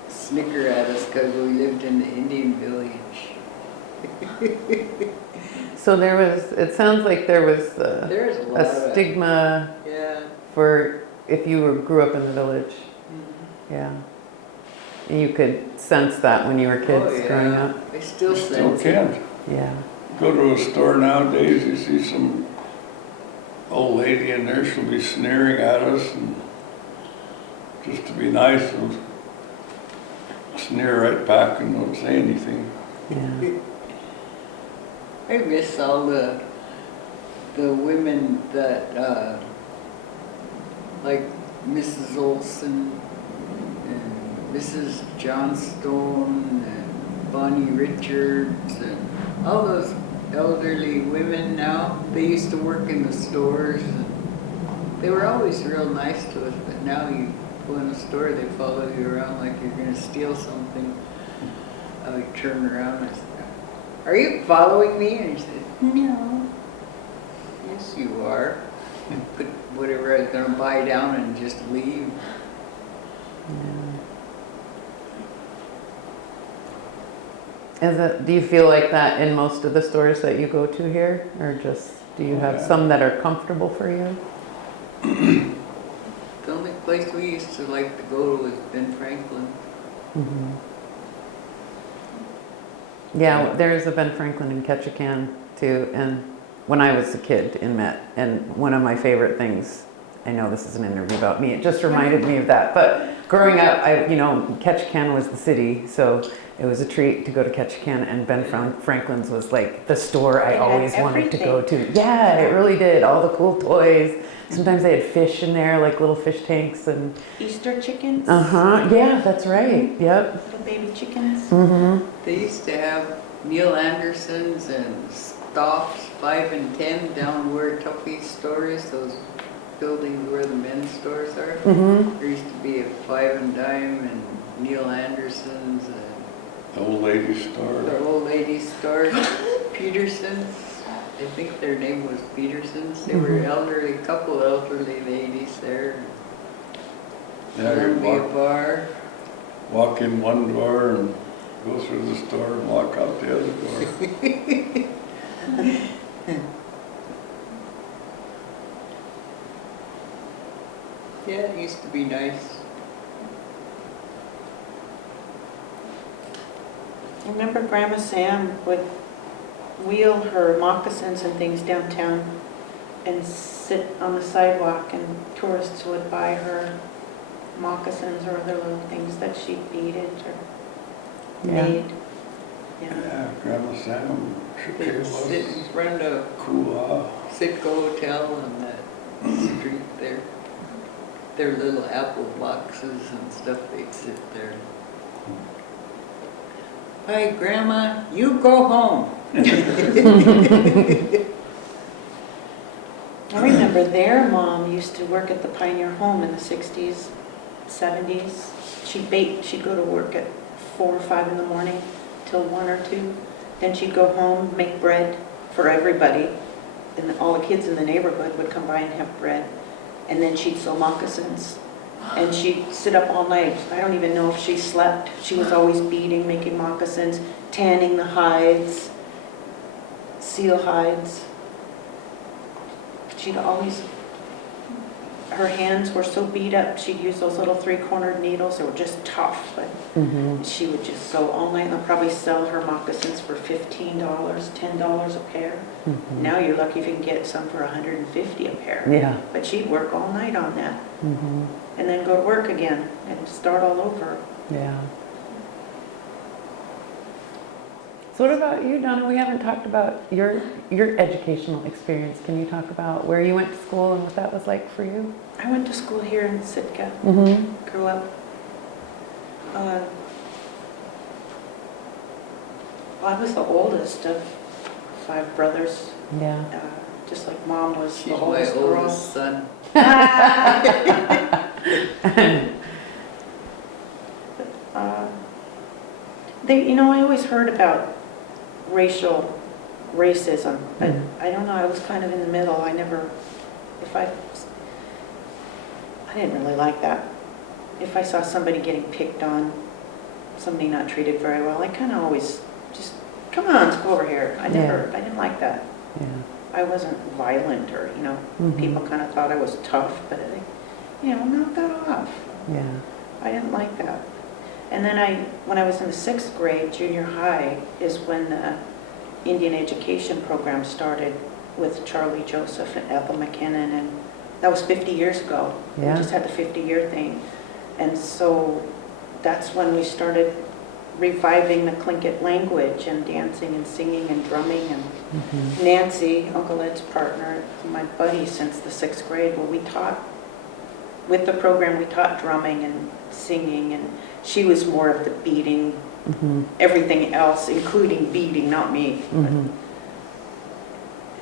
snicker at us because we lived in the Indian village. So there was, it sounds like there was There's a lot a of, stigma yeah. for if you grew up in the village. Mhm. Yeah. And you could sense that when you were kids Oh, yeah. growing up. I still Still sense it. can't. Yeah. Go to a store nowadays, you see some old lady in there, she'll be sneering at us, and just to be nice, we'll sneer right back and won't say anything. Yeah. I miss all the women that, like Mrs. Olson and Mrs. Johnstone and Bonnie Richards and all those elderly women now. They used to work in the stores, and they were always real nice to us, but now you go in a store, they follow you around like you're gonna steal something. I would turn around and I said, "Are you following me?" And he said, "No." "Yes, you are." And put whatever I was gonna buy down and just leave. Do you feel like that in most of the stores that you go to here? Or just, do you have Yeah. some that are comfortable for you? The only place we used to like to go to was Ben Franklin. Mm-hmm. Yeah, there's a Ben Franklin in Ketchikan too, and when I was a kid in Met, and one of my favorite things, I know this is an interview about me, it just reminded me of that, but growing up, Ketchikan was the city, so it was a treat to go to Ketchikan, and Ben Franklin's was like the store I It had always wanted to go everything. to. Yeah, it really did, all the cool toys. Sometimes they had fish in there, like little fish tanks, and Easter chickens. yeah, that's right, yep. Little baby chickens. Mm-hmm. They used to have Neil Anderson's and Stoff's 5 and 10 down where Tuffy's store is, those buildings where the men's stores are. Mm-hmm. There used to be a 5 and Dime and Neil Anderson's and The old lady store. the old lady store, Peterson's. I think their name was Peterson's. They were couple elderly ladies there. Yeah, you Columbia Bar. walk in one door and go through the store and walk out the other door. Yeah, it used to be nice. I remember Grandma Sam would wheel her moccasins and things downtown and sit on the sidewalk, and tourists would buy her moccasins or other little things that she beaded or Yeah. made. Yeah. Yeah, Grandma Sam, They'd sit in Chicago, front of cool. Sitka Hotel on that street there. Their little apple boxes and stuff, they'd sit there. "Hi, Grandma, you go home." I remember their mom used to work at the Pioneer Home in the 60s, 70s. She'd go to work at 4 or 5 in the morning till 1 or 2. Then she'd go home, make bread for everybody. And all the kids in the neighborhood would come by and have bread. And then she'd sew moccasins. And she'd sit up all night. I don't even know if she slept. She was always beading, making moccasins, tanning the hides, seal hides. She'd always, I her hands were so beat up, she'd use those little 3-cornered needles. They were just tough, but she would just sew all night. They'll probably sell her moccasins for $15, $10 a pair. Now you're lucky if you can get some for $150 a pair. Yeah. But she'd work all night on that, and then go to work again and start all over. Yeah. So what about you, Donna? We haven't talked about your educational experience. Can you talk about where you went to school and what that was like for you? I went to school here in Sitka. Grew up. I was the oldest of 5 brothers. Yeah. Just like Mom was She's the my oldest girl. oldest son. I always heard about racism, but I don't know, I was kind of in the middle. I didn't really like that. If I saw somebody getting picked on, somebody not treated very well, I kind of always just, come on, let's go over here. I didn't like that. Yeah. I wasn't violent or, people kind of thought I was tough, but knock that off. Yeah. I didn't like that. And then when I was in the 6th grade, junior high, is when the Indian education program started with Charlie Joseph and Ethel McKinnon, and that was 50 years ago. Yeah. We just had the 50-year thing. And so that's when we started reviving the Tlingit language and dancing and singing and drumming. And Nancy, Uncle Ed's partner, my buddy since the 6th grade, well, we taught, with the program, we taught drumming and singing, and she was more of the beating, everything else, including beating, not me.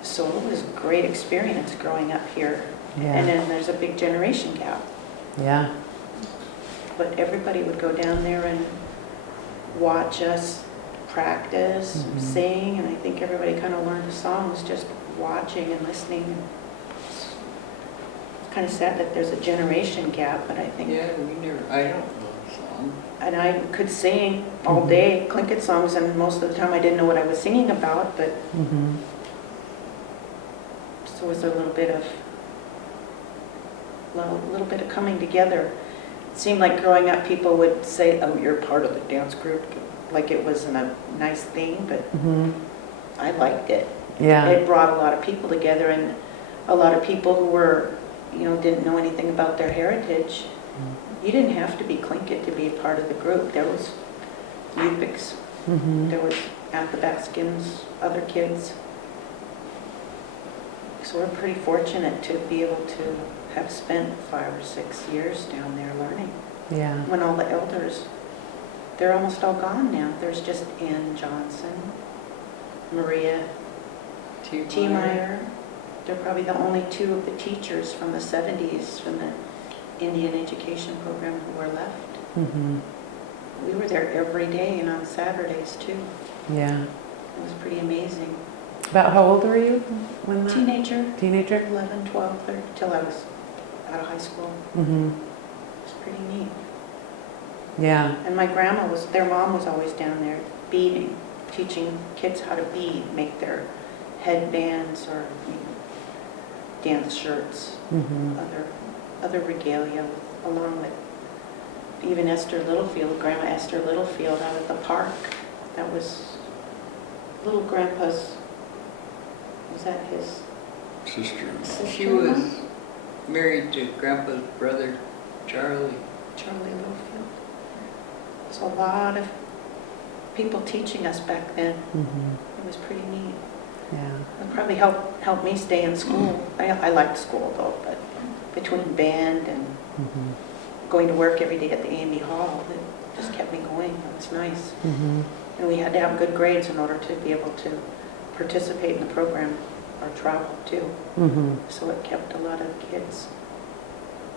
So it was a great experience growing up here. Yeah. And then there's a big generation gap. Yeah. But everybody would go down there and watch us practice, sing, and I think everybody kind of learned the songs just watching and listening. It's kind of sad that there's a generation gap, but I think... Yeah, I don't know the song. And I could sing all day Tlingit songs, and most of the time I didn't know what I was singing about, but so was there a little bit of coming together. It seemed like growing up people would say, oh, you're part of the dance group, like it wasn't a nice thing, but I liked it. Yeah. It brought a lot of people together, and a lot of people who were, didn't know anything about their heritage. You didn't have to be Tlingit to be a part of the group. There was Yupiks, there was Athabascans, other kids. So we're pretty fortunate to be able to have spent 5 or 6 years down there learning. Yeah. When all the elders, they're almost all gone now. There's just Ann Johnson, Maria T. Meyer. They're probably the only 2 of the teachers from the 70s from the Indian education program who were left. We were there every day and on Saturdays too. Yeah. It was pretty amazing. About how old were you when that? Teenager, 11, 12, 13, till I was out of high school. It was pretty neat. Yeah. And my their mom was always down there beading, teaching kids how to bead, make their headbands or dance shirts, other regalia, along with even Esther Littlefield, Grandma Esther Littlefield out at the park. That was little grandpa's, was that his Sister. She was married to Grandpa's brother, Charlie. Charlie Littlefield. So a lot of people teaching us back then. It was pretty neat. Yeah. It probably helped me stay in school. I liked school though, but between band and going to work every day at the A&B Hall, it just kept me going. It was nice. And we had to have good grades in order to be able to participate in the program or travel too. So it kept a lot of kids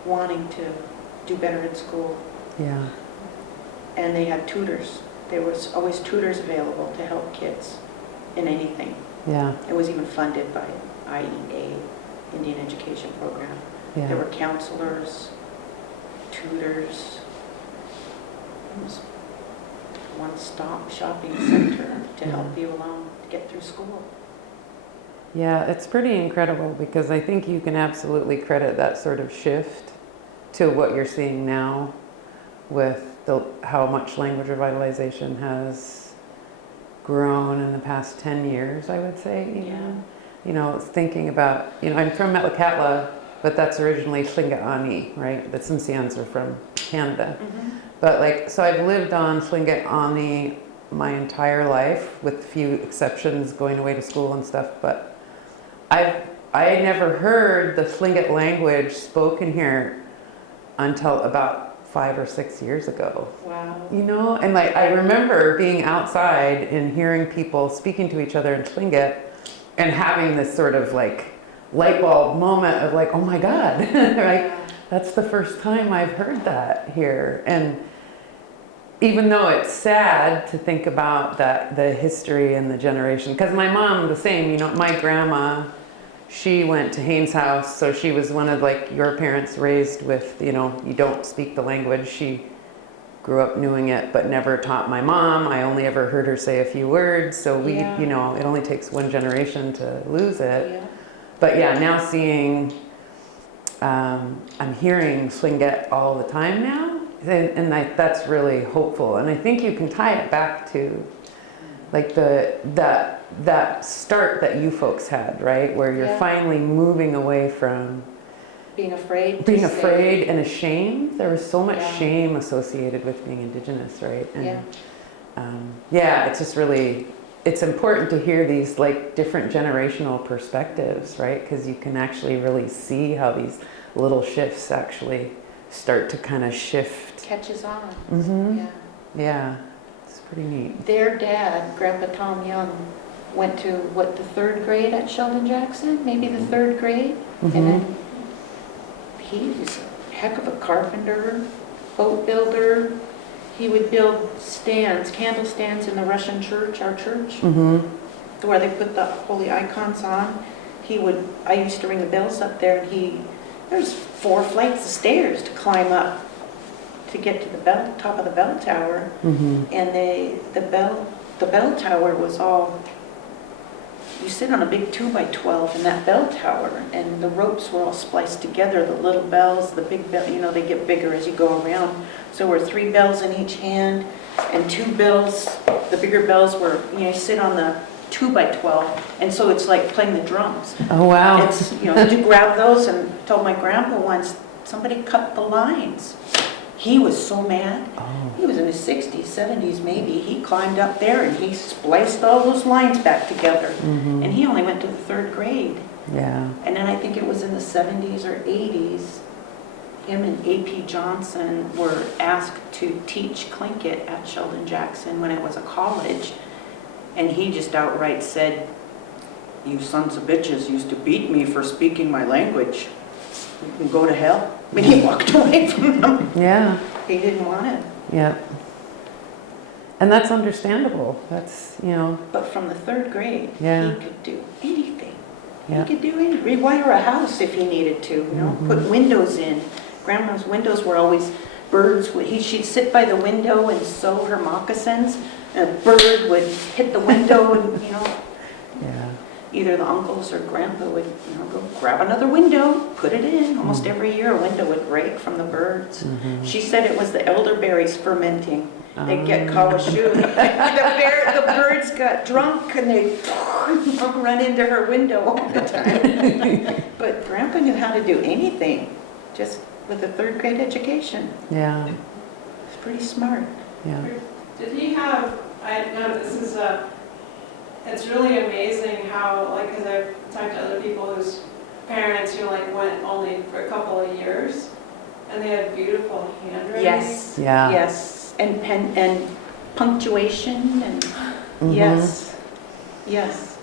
wanting to do better in school. Yeah. And they had tutors. There was always tutors available to help kids in anything. Yeah. It was even funded by IEA, Indian Education Program. Yeah. There were counselors, tutors. It was one-stop shopping center to help you along to get through school. Yeah, it's pretty incredible because I think you can absolutely credit that sort of shift to what you're seeing now with how much language revitalization has grown in the past 10 years, I would say. Even. You know, thinking about, you know, I'm from Metlakatla, but that's originally Tlingit-Ani, right? The Tsimshians are from Canada. But like, so I've lived on Tlingit-Ani my entire life, with few exceptions, going away to school and stuff, but I never heard the Tlingit language spoken here until about 5 or 6 years ago. Wow. You know, and like I remember being outside and hearing people speaking to each other in Tlingit and having this sort of like light bulb moment of like, oh my God, right? That's the first time I've heard that here. And even though it's sad to think about that, the history and the generation, because my mom, the same, you know, my grandma, she went to Haynes House, so she was one of like your parents raised with, you know, you don't speak the language. She grew up knowing it, but never taught my mom. I only ever heard her say a few words, so we, you know, it only takes one generation to lose it. Yeah. But yeah, now seeing, I'm hearing Tlingit all the time now, and that's really hopeful. And I think you can tie it back to like that start that you folks had, right? Where you're finally moving away from Being afraid. being afraid and ashamed. There was so much shame associated with being Indigenous, right? And it's just really, it's important to hear these like different generational perspectives, right? Because you can actually really see how these little shifts actually start to kind of shift. Catches on. Mm-hmm. Yeah, it's pretty neat. Their dad, Grandpa Tom Young, went to the 3rd grade at Sheldon Jackson, maybe the 3rd grade, and then he was a heck of a carpenter, boat builder. He would build stands, candle stands in the Russian church, our church, where they put the holy icons on. I used to ring the bells up there, and there's 4 flights of stairs to climb up to get to the top of the bell tower. And the bell tower was all, you sit on a big 2x12 in that bell tower, and the ropes were all spliced together. The little bells, the big bell, you know, they get bigger as you go around. So there were 3 bells in each hand, and 2 bells. The bigger bells were, you know, you sit on the 2x12, and so it's like playing the drums. Oh wow! It's, you know, you grab those, and told my grandpa once somebody cut the lines. He was so mad. He was in his 60s, 70s maybe. He climbed up there and he spliced all those lines back together. And he only went to the 3rd grade. Yeah. And then I think it was in the 70s or 80s, him and A.P. Johnson were asked to teach Tlingit at Sheldon Jackson when it was a college. And he just outright said, "You sons of bitches used to beat me for speaking my language. You can go to hell." I mean, he walked away from them. Yeah. He didn't want it. Yeah. And that's understandable. That's, you know. But from the 3rd grade, Yeah. he could do anything. Yeah. He could do anything. Rewire a house if he needed to, you know, put windows in. Grandma's windows were always birds. She'd sit by the window and sew her moccasins, and a bird would hit the window, and, you know, Yeah. either the uncles or grandpa would, you know, go grab another window, put it in. Almost every year a window would break from the birds. She said it was the elderberries fermenting. They'd get kawashu. The birds got drunk and they'd run into her window all the time. But grandpa knew how to do anything, just with a 3rd grade education. Yeah. It's pretty smart. Yeah. Did he have, I know this is it's really amazing how, like, because I've talked to other people whose parents, you know, like, went only for a couple of years, and they had beautiful handwriting. Yes. Yeah. Yes. And pen and punctuation and yes. Yes.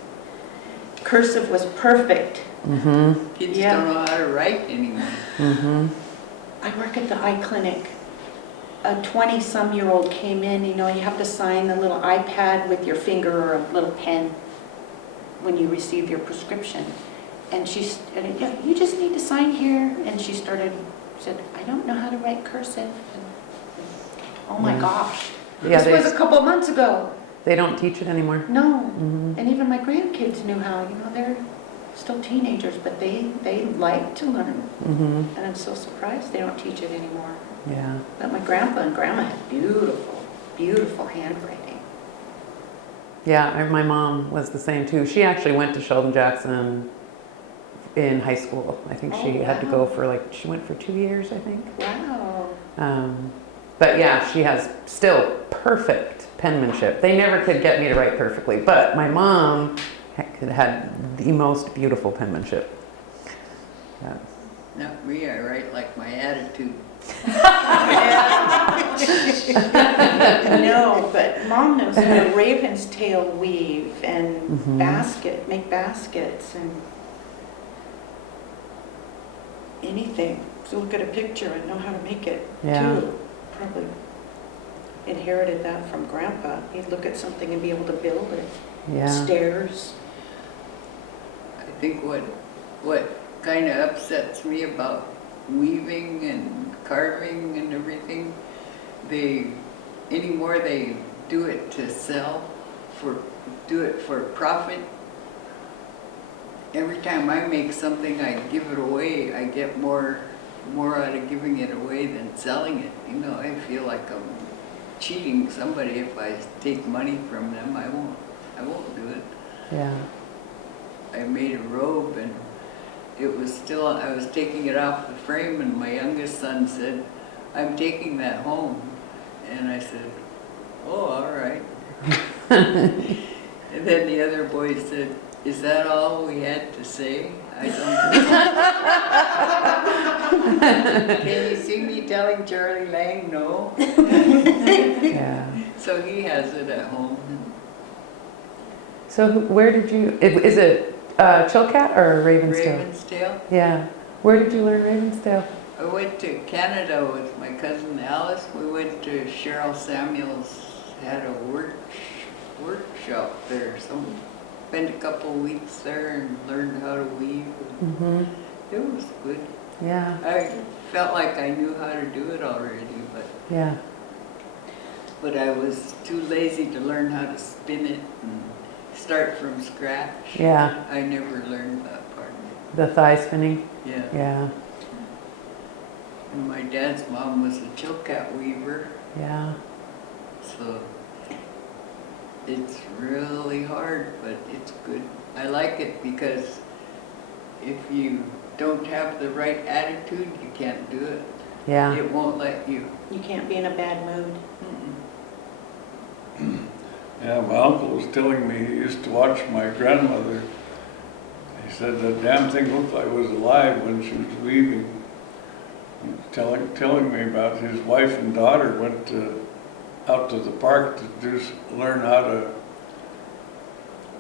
Cursive was perfect. Kids don't know how to write anymore. I work at the eye clinic. A 20-some-year-old came in, you know, you have to sign the little iPad with your finger or a little pen when you receive your prescription. And she said, "Yeah, you just need to sign here." And she said, "I don't know how to write cursive." And, oh my gosh. Yeah, This was a couple months ago. They don't teach it anymore. No, Mhm. and even my grandkids knew how, they're still teenagers, but they like to learn. Mhm. And I'm so surprised they don't teach it anymore. Yeah. But my grandpa and grandma had beautiful, beautiful handwriting. Yeah, my mom was the same too. She actually went to Sheldon Jackson in high school. I think she Oh, had to wow. go for she went for 2 years, I think. Wow. But yeah, she has still perfect penmanship. They never could get me to write perfectly, but my mom had the most beautiful penmanship. Yeah. Not me, I write like my attitude. No, but Mom knows how to raven's tail weave and Mhm. make baskets and anything. So look at a picture and know how to make it Yeah. too. Probably inherited that from Grandpa. He'd look at something and be able to build it. Yeah. Stairs. I think what kind of upsets me about weaving and carving and everything, anymore they do it to sell, do it for profit. Every time I make something, I give it away. I get more out of giving it away than selling it. I feel like I'm cheating somebody if I take money from them. I won't do it. Yeah. I made a robe and it was still, I was taking it off the frame and my youngest son said, "I'm taking that home." And I said, "Oh, all right." And then the other boy said, "Is that all we had to say?" I don't Can you see me telling Charlie Lang no? Yeah. So he has it at home. So where did you, is it Chilkat or Ravenstail? Raven's Tail. Yeah. Where did you learn Ravenstail? I went to Canada with my cousin Alice. We went to Cheryl Samuels, had a workshop there. So spent a couple of weeks there and learned how to weave. Mm-hmm. It was good. Yeah. I felt like I knew how to do it already, Yeah. but I was too lazy to learn how to spin it and start from scratch. Yeah. I never learned that part. The thigh spinning. Yeah. Yeah. And my dad's mom was a Chilkat weaver, Yeah. so it's really hard, but it's good. I like it because if you don't have the right attitude, you can't do it. Yeah. It won't let you. You can't be in a bad mood. Yeah, my uncle was telling me he used to watch my grandmother. He said the damn thing looked like it was alive when she was weaving. He was telling me about his wife and daughter went out to the park to learn how to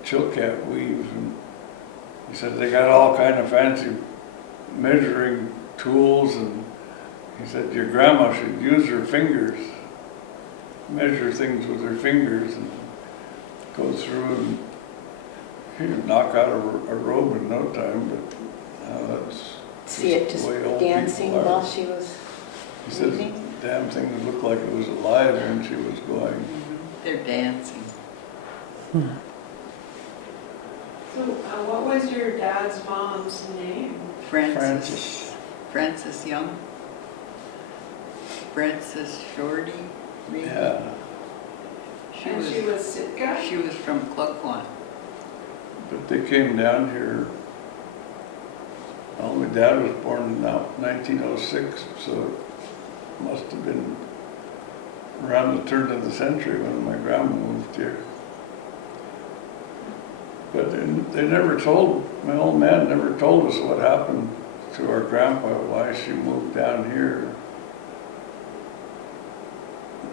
Chilkat weave. And he said they got all kind of fancy measuring tools, and he said your grandma should use her fingers, measure things with her fingers, and go through and he'd knock out a robe in no time. But that's See it just the way old dancing people are. while she was He says the weaving. damn thing looked like it was alive when she was going. They're dancing. So what was your dad's mom's name? Frances Young. Frances Shorty, maybe. Yeah. And she was Sitka? She was from Cluckwan. But they came down here. Well, my dad was born in 1906, so it must have been around the turn of the century when my grandma moved here. But they never told, my old man never told us what happened to our grandpa, why she moved down here.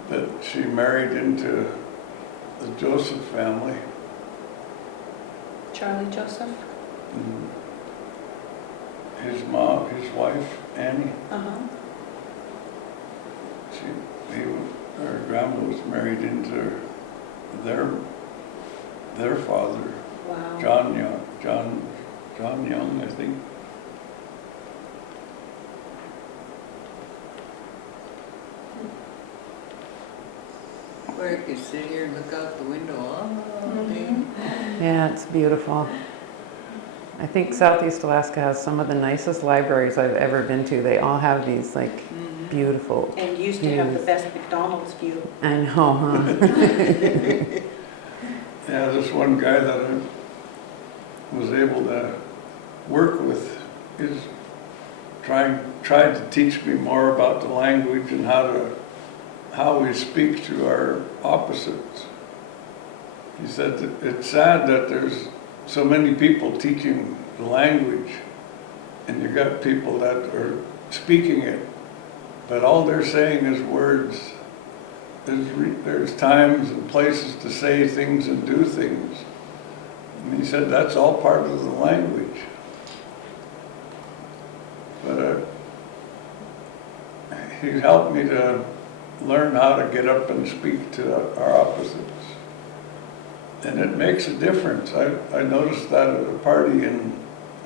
That she married into the Joseph family. Charlie Joseph? And his mom, his wife, Annie, Uh-huh. our grandma was married into their father, Wow. John Young, I think. could sit here and look out the window all day. Yeah, it's beautiful. I think Southeast Alaska has some of the nicest libraries I've ever been to. They all have these like beautiful And used to have the views. best McDonald's view. I know, huh? Yeah, this one guy that I was able to work with is tried to teach me more about the language and how we speak to our opposites. He said that it's sad that there's so many people teaching the language, and you got people that are speaking it, but all they're saying is words. There's times and places to say things and do things. And he said that's all part of the language. But he helped me to learn how to get up and speak to our opposites. And it makes a difference. I noticed that at a party in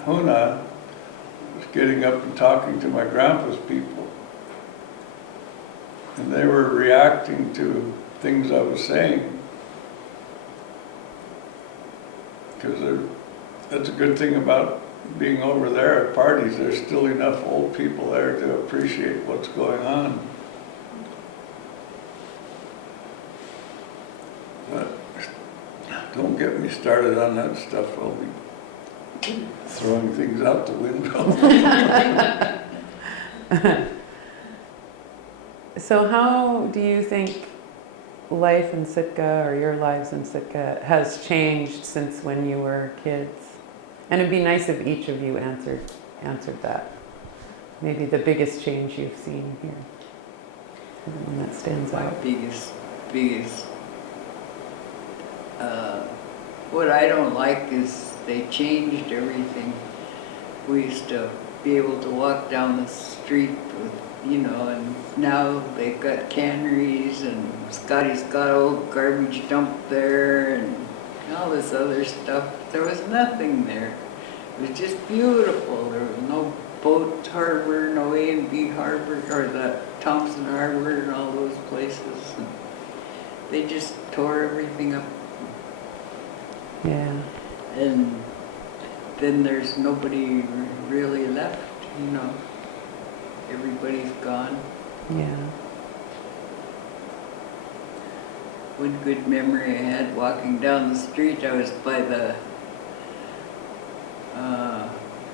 Hoona, I was getting up and talking to my grandpa's people. And they were reacting to things I was saying. Because that's a good thing about being over there at parties. There's still enough old people there to appreciate what's going on. But don't get me started on that stuff. I'll be throwing things out the window. So how do you think life in Sitka, or your lives in Sitka, has changed since when you were kids? And it'd be nice if each of you answered that. Maybe the biggest change you've seen here. The one that stands My out. biggest, what I don't like is they changed everything. We used to be able to walk down the street with, and now they've got canneries, and Scotty's got a old garbage dump there and all this other stuff. There was nothing there. It was just beautiful. There was no boat harbor, no A&B harbor, or the Thompson Harbor and all those places. And they just tore everything up. Yeah. And then there's nobody really left, Everybody's gone. Yeah. One good memory I had walking down the street, I was by the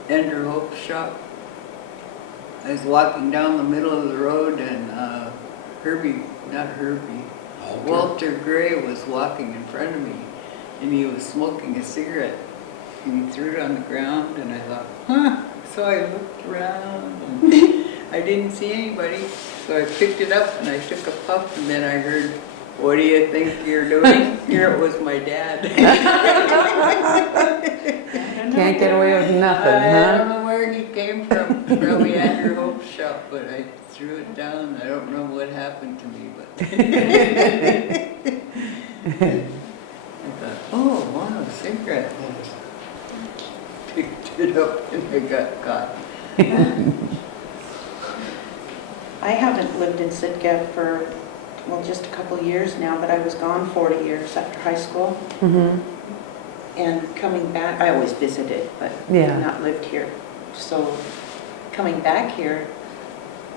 Andrew Hope's shop. I was walking down the middle of the road, and Walter Gray was walking in front of me, and he was smoking a cigarette. And he threw it on the ground, and I thought, So I looked around, and I didn't see anybody. So I picked it up, and I took a puff, and then I heard, "What do you think you're doing?" Here it was my dad. Can't get away with nothing, I don't huh? know where he came from, probably Andrew Hope's shop, but I threw it down. I don't know what happened to me, but I thought, oh, wow, a cigarette. Picked it up and I got caught. I haven't lived in Sitka for, just a couple of years now, but I was gone 40 years after high school. Mm-hmm. And coming back, I always visited, but Yeah. not lived here. So coming back here,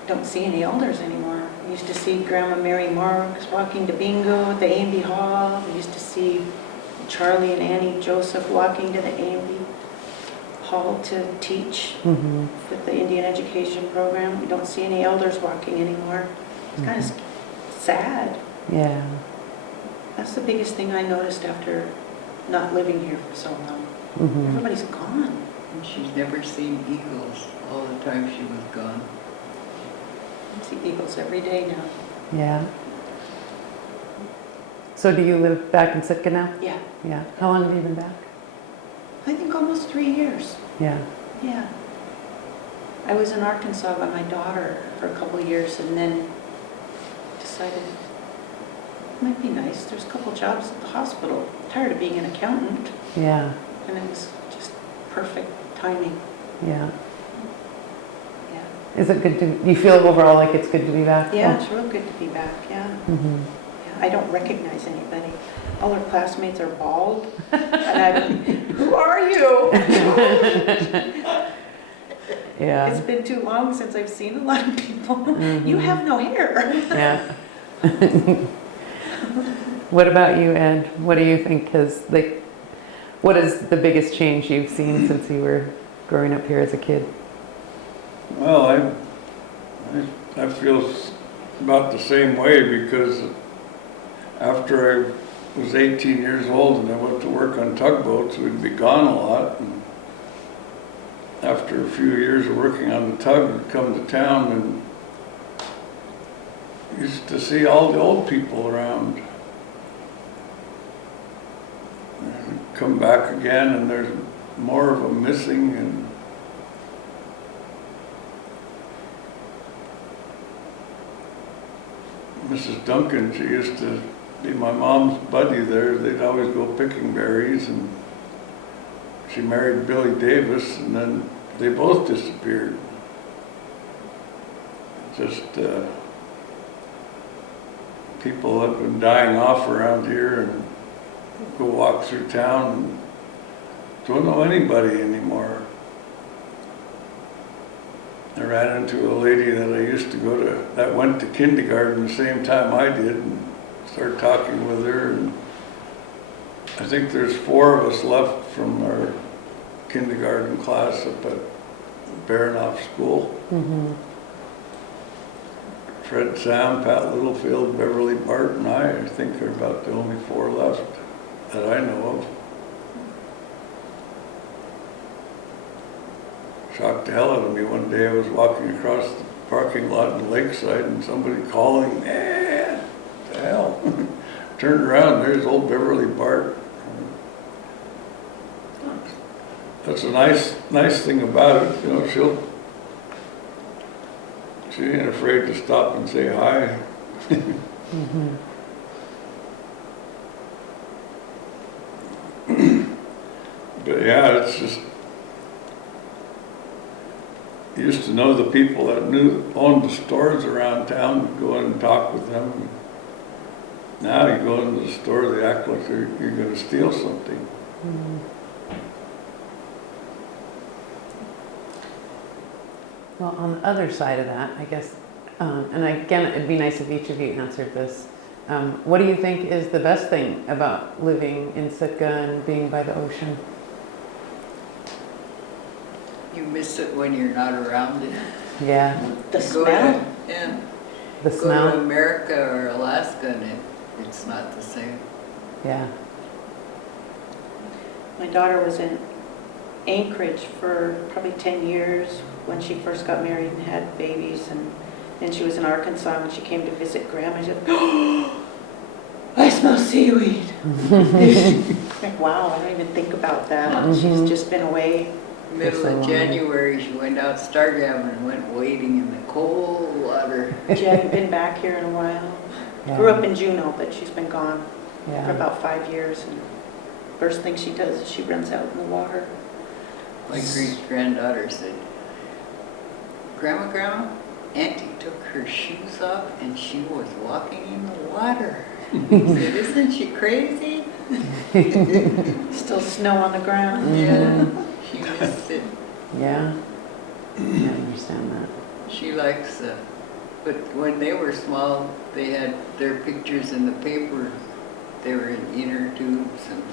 don't see any elders anymore. I used to see Grandma Mary Marks walking to bingo at the A&B Hall. I used to see Charlie and Annie Joseph walking to the A&B Hall to teach Mm-hmm. with the Indian Education Program. We don't see any elders walking anymore. It's kind of sad. Yeah. That's the biggest thing I noticed after not living here for so long. Mm-hmm. Everybody's gone. And she's never seen eagles all the time she was gone. I see eagles every day now. Yeah. So do you live back in Sitka now? Yeah, Yeah. How long have you been back? I think almost 3 years. Yeah. Yeah. I was in Arkansas by my daughter for a couple of years, and then decided it might be nice. There's a couple jobs at the hospital. Tired of being an accountant, Yeah. and it was just perfect timing. Yeah. Yeah. Is it good to, do you feel overall like it's good to be back? Yeah, it's real good to be back. Yeah. Mm-hmm. Yeah. I don't recognize anybody. All our classmates are bald. And I'm, who are you? Yeah. It's been too long since I've seen a lot of people. Mhm. You have no hair. Yeah. What about you, Ed? What do you think what is the biggest change you've seen since you were growing up here as a kid? Well, I feel about the same way because after I was 18 years old and I went to work on tugboats, we'd be gone a lot. And after a few years of working on the tug, I'd come to town and used to see all the old people around. And come back again and there's more of them missing, and Mrs. Duncan, she used to be my mom's buddy there. They'd always go picking berries, and she married Billy Davis, and then they both disappeared. Just people have been dying off around here, and go walk through town and don't know anybody anymore. I ran into a lady that I used to go to, that went to kindergarten the same time I did, and started talking with her, and I think there's 4 of us left from our kindergarten class up at Baranoff School. Mm-hmm. Fred, Sam, Pat Littlefield, Beverly, Bart, and I think are about the only 4 left that I know of. Shocked the hell out of me one day. I was walking across the parking lot in Lakeside and somebody calling, man, what the hell? Turned around, there's old Beverly Bart. That's a nice thing about it, you know, she ain't afraid to stop and say hi. Mm-hmm. But yeah, it's just, you used to know the people that owned the stores around town, go in and talk with them. Now you go into the store, they act like you're going to steal something. Mm-hmm. Well, on the other side of that, I guess, and again, it'd be nice if each of you answered this. What do you think is the best thing about living in Sitka and being by the ocean? You miss it when you're not around it. Yeah, The Go smell. to- Yeah. the Go to smell. America or Alaska and it's not the same. Yeah. My daughter was in Anchorage for probably 10 years when she first got married and had babies, and then she was in Arkansas when she came to visit Grandma. She said, "Oh, I smell seaweed." Like, wow, I don't even think about that. Mhm. She's just been away. Middle so of long. January, she went out stargammon and went wading in the cold water. She hadn't been back here in a while. Yeah. Grew up in Juneau, but she's been gone for Yeah. about 5 years. And first thing she does is she runs out in the water. My great-granddaughter said, Grandma, Auntie took her shoes off and she was walking in the water. I said, isn't she crazy? Still snow on the ground. Yeah, she missed it. Yeah. I understand that. She likes, but when they were small, they had their pictures in the paper. They were in inner tubes and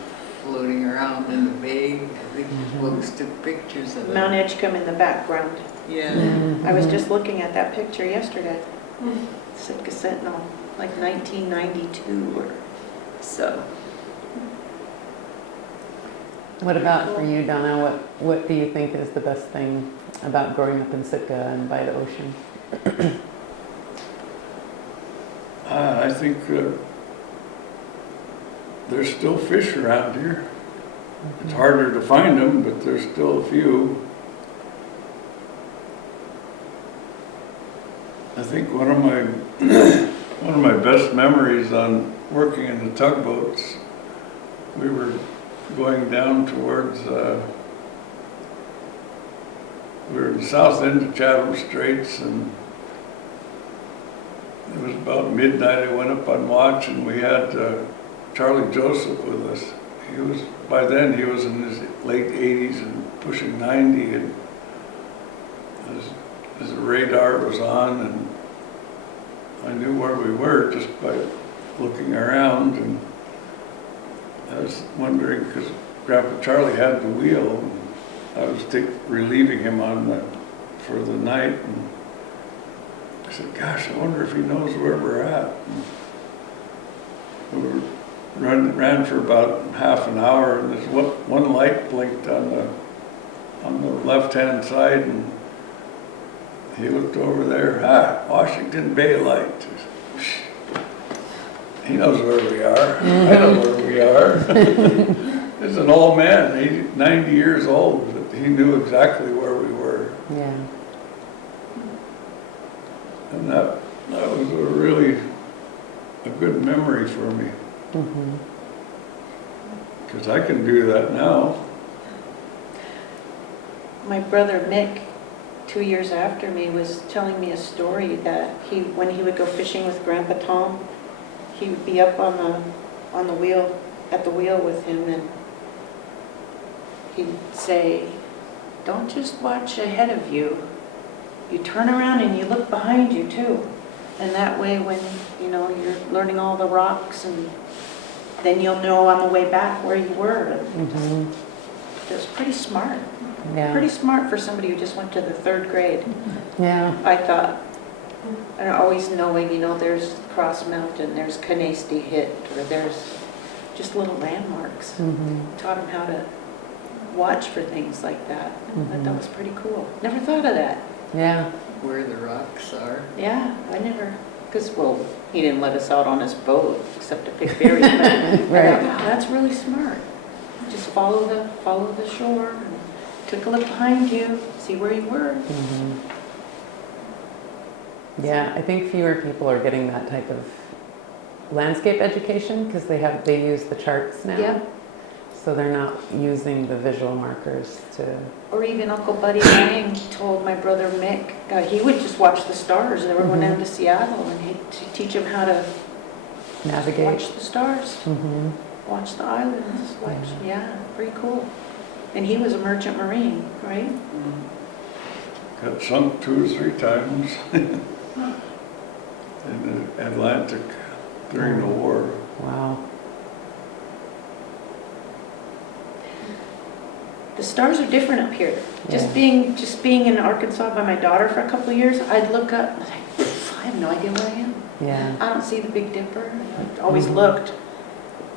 floating around in the bay. The books took pictures of Mount them. Edgecombe in the background. Yeah. I was just looking at that picture yesterday. Sitka Sentinel, like 1992 or so. What about for you, Donna? What do you think is the best thing about growing up in Sitka and by the ocean? I think there's still fish around here. It's harder to find them, but there's still a few. I think one of my best memories on working in the tugboats, we were going down towards we were in the south end of Chatham Straits, and it was about midnight, I went up on watch and we had Charlie Joseph with us. By then he was in his late 80s and pushing 90, and his radar was on, and I knew where we were just by looking around. And I was wondering, because Grandpa Charlie had the wheel, and I was relieving him for the night, and I said, gosh, I wonder if he knows where we're at. And we ran for about half an hour, and this one light blinked on the left-hand side, and he looked over there, Washington Bay light. He knows where we are. I know where we are. He's an old man, 90 years old, but he knew exactly where we were. Yeah. And that was a good memory for me. Because I can do that now. My brother Mick, 2 years after me, was telling me a story that when he would go fishing with Grandpa Tom, he would be up on the wheel, at the wheel with him, and he'd say, don't just watch ahead of you. You turn around and you look behind you too. And that way when, you're learning all the rocks, and then you'll know on the way back where you were. It was pretty smart. Yeah. Pretty smart for somebody who just went to the 3rd grade. Yeah. I thought, and always knowing, there's Cross Mountain, there's Canasty Hit, or there's just little landmarks. Taught him how to watch for things like that. I thought that was pretty cool. Never thought of that. Yeah. Where the rocks are. Yeah, I never, because, he didn't let us out on his boat except to pick berries. But I thought, wow, that's really smart. Just follow the shore, and took a look behind you, see where you were. Yeah, I think fewer people are getting that type of landscape education because they use the charts now. Yeah. So they're not using the visual markers to... Or even Uncle Buddy Lang told my brother Mick, he would just watch the stars. They were going down to Seattle, and he'd teach him how to navigate. watch the stars, watch the islands. Yeah, pretty cool. And he was a merchant marine, right? Got sunk 2 or 3 times in the Atlantic during the war. Wow. The stars are different up here. Yeah. Just being in Arkansas by my daughter for a couple of years, I'd look up and I'd think, I have no idea where I am. Yeah. I don't see the Big Dipper. I always looked,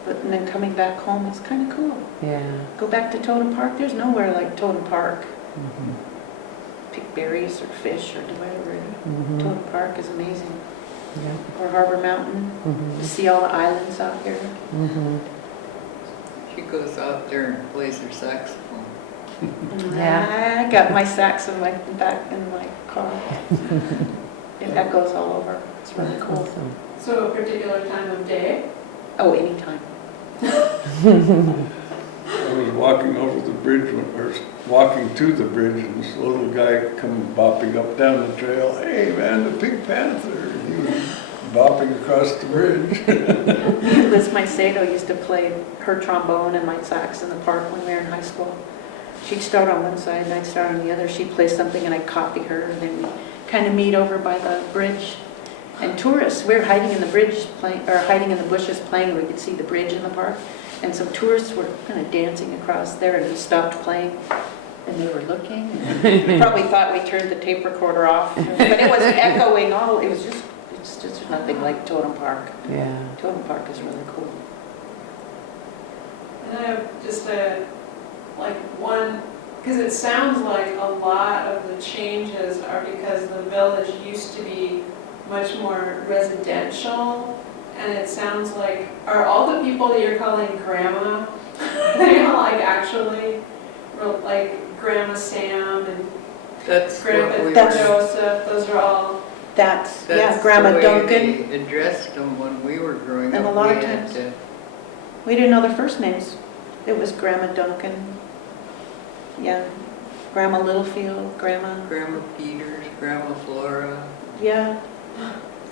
but then coming back home, it's kind of cool. Yeah. Go back to Totem Park. There's nowhere like Totem Park. Pick berries or fish or whatever. Totem Park is amazing. Yeah. Or Harbor Mountain. To see all the islands out here. She goes out there and plays her saxophone. Yeah. I got my sax in my back in my car. It echoes all over. It's really cool. Awesome. So a particular time of day? Oh, anytime. I was walking over the bridge, or walking to the bridge, and this little guy come bopping up down the trail. Hey man, the Pink Panther. He was bopping across the bridge. Liz Maicedo used to play her trombone and my sax in the park when we were in high school. She'd start on one side and I'd start on the other. She'd play something and I'd copy her, and then we'd kind of meet over by the bridge. And tourists, we were hiding in the hiding in the bushes playing. We could see the bridge in the park. And some tourists were kind of dancing across there, and we stopped playing, and they were looking. And probably thought we turned the tape recorder off, but it was echoing all. It's just nothing like Totem Park. Yeah. Totem Park is really cool. And I have just because it sounds like a lot of the changes are because the village used to be much more residential, and it sounds like, are all the people that you're calling grandma, they all actually, like Grandma Sam and That's Grandpa what we Joseph, those are all, That's That's Grandma the way Duncan. they addressed them when we were growing And up. a lot of We had times- to- We didn't know their first names. It was Grandma Duncan. Yeah. Grandma Littlefield, Grandma. Grandma Peters, Grandma Flora. Yeah.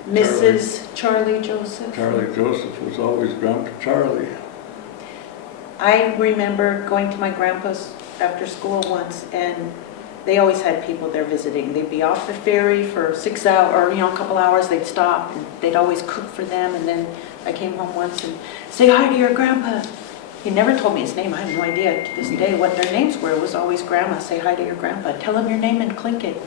Mrs. Charlie Joseph. Charlie Joseph was always Grandpa Charlie. I remember going to my grandpa's after school once, and they always had people there visiting. They'd be off the ferry for 6 hours, or a couple hours. They'd stop, and they'd always cook for them. And then I came home once and say hi to your grandpa. He never told me his name. I have no idea to this day what their names were. It was always grandma. Say hi to your grandpa. Tell him your name and clink it.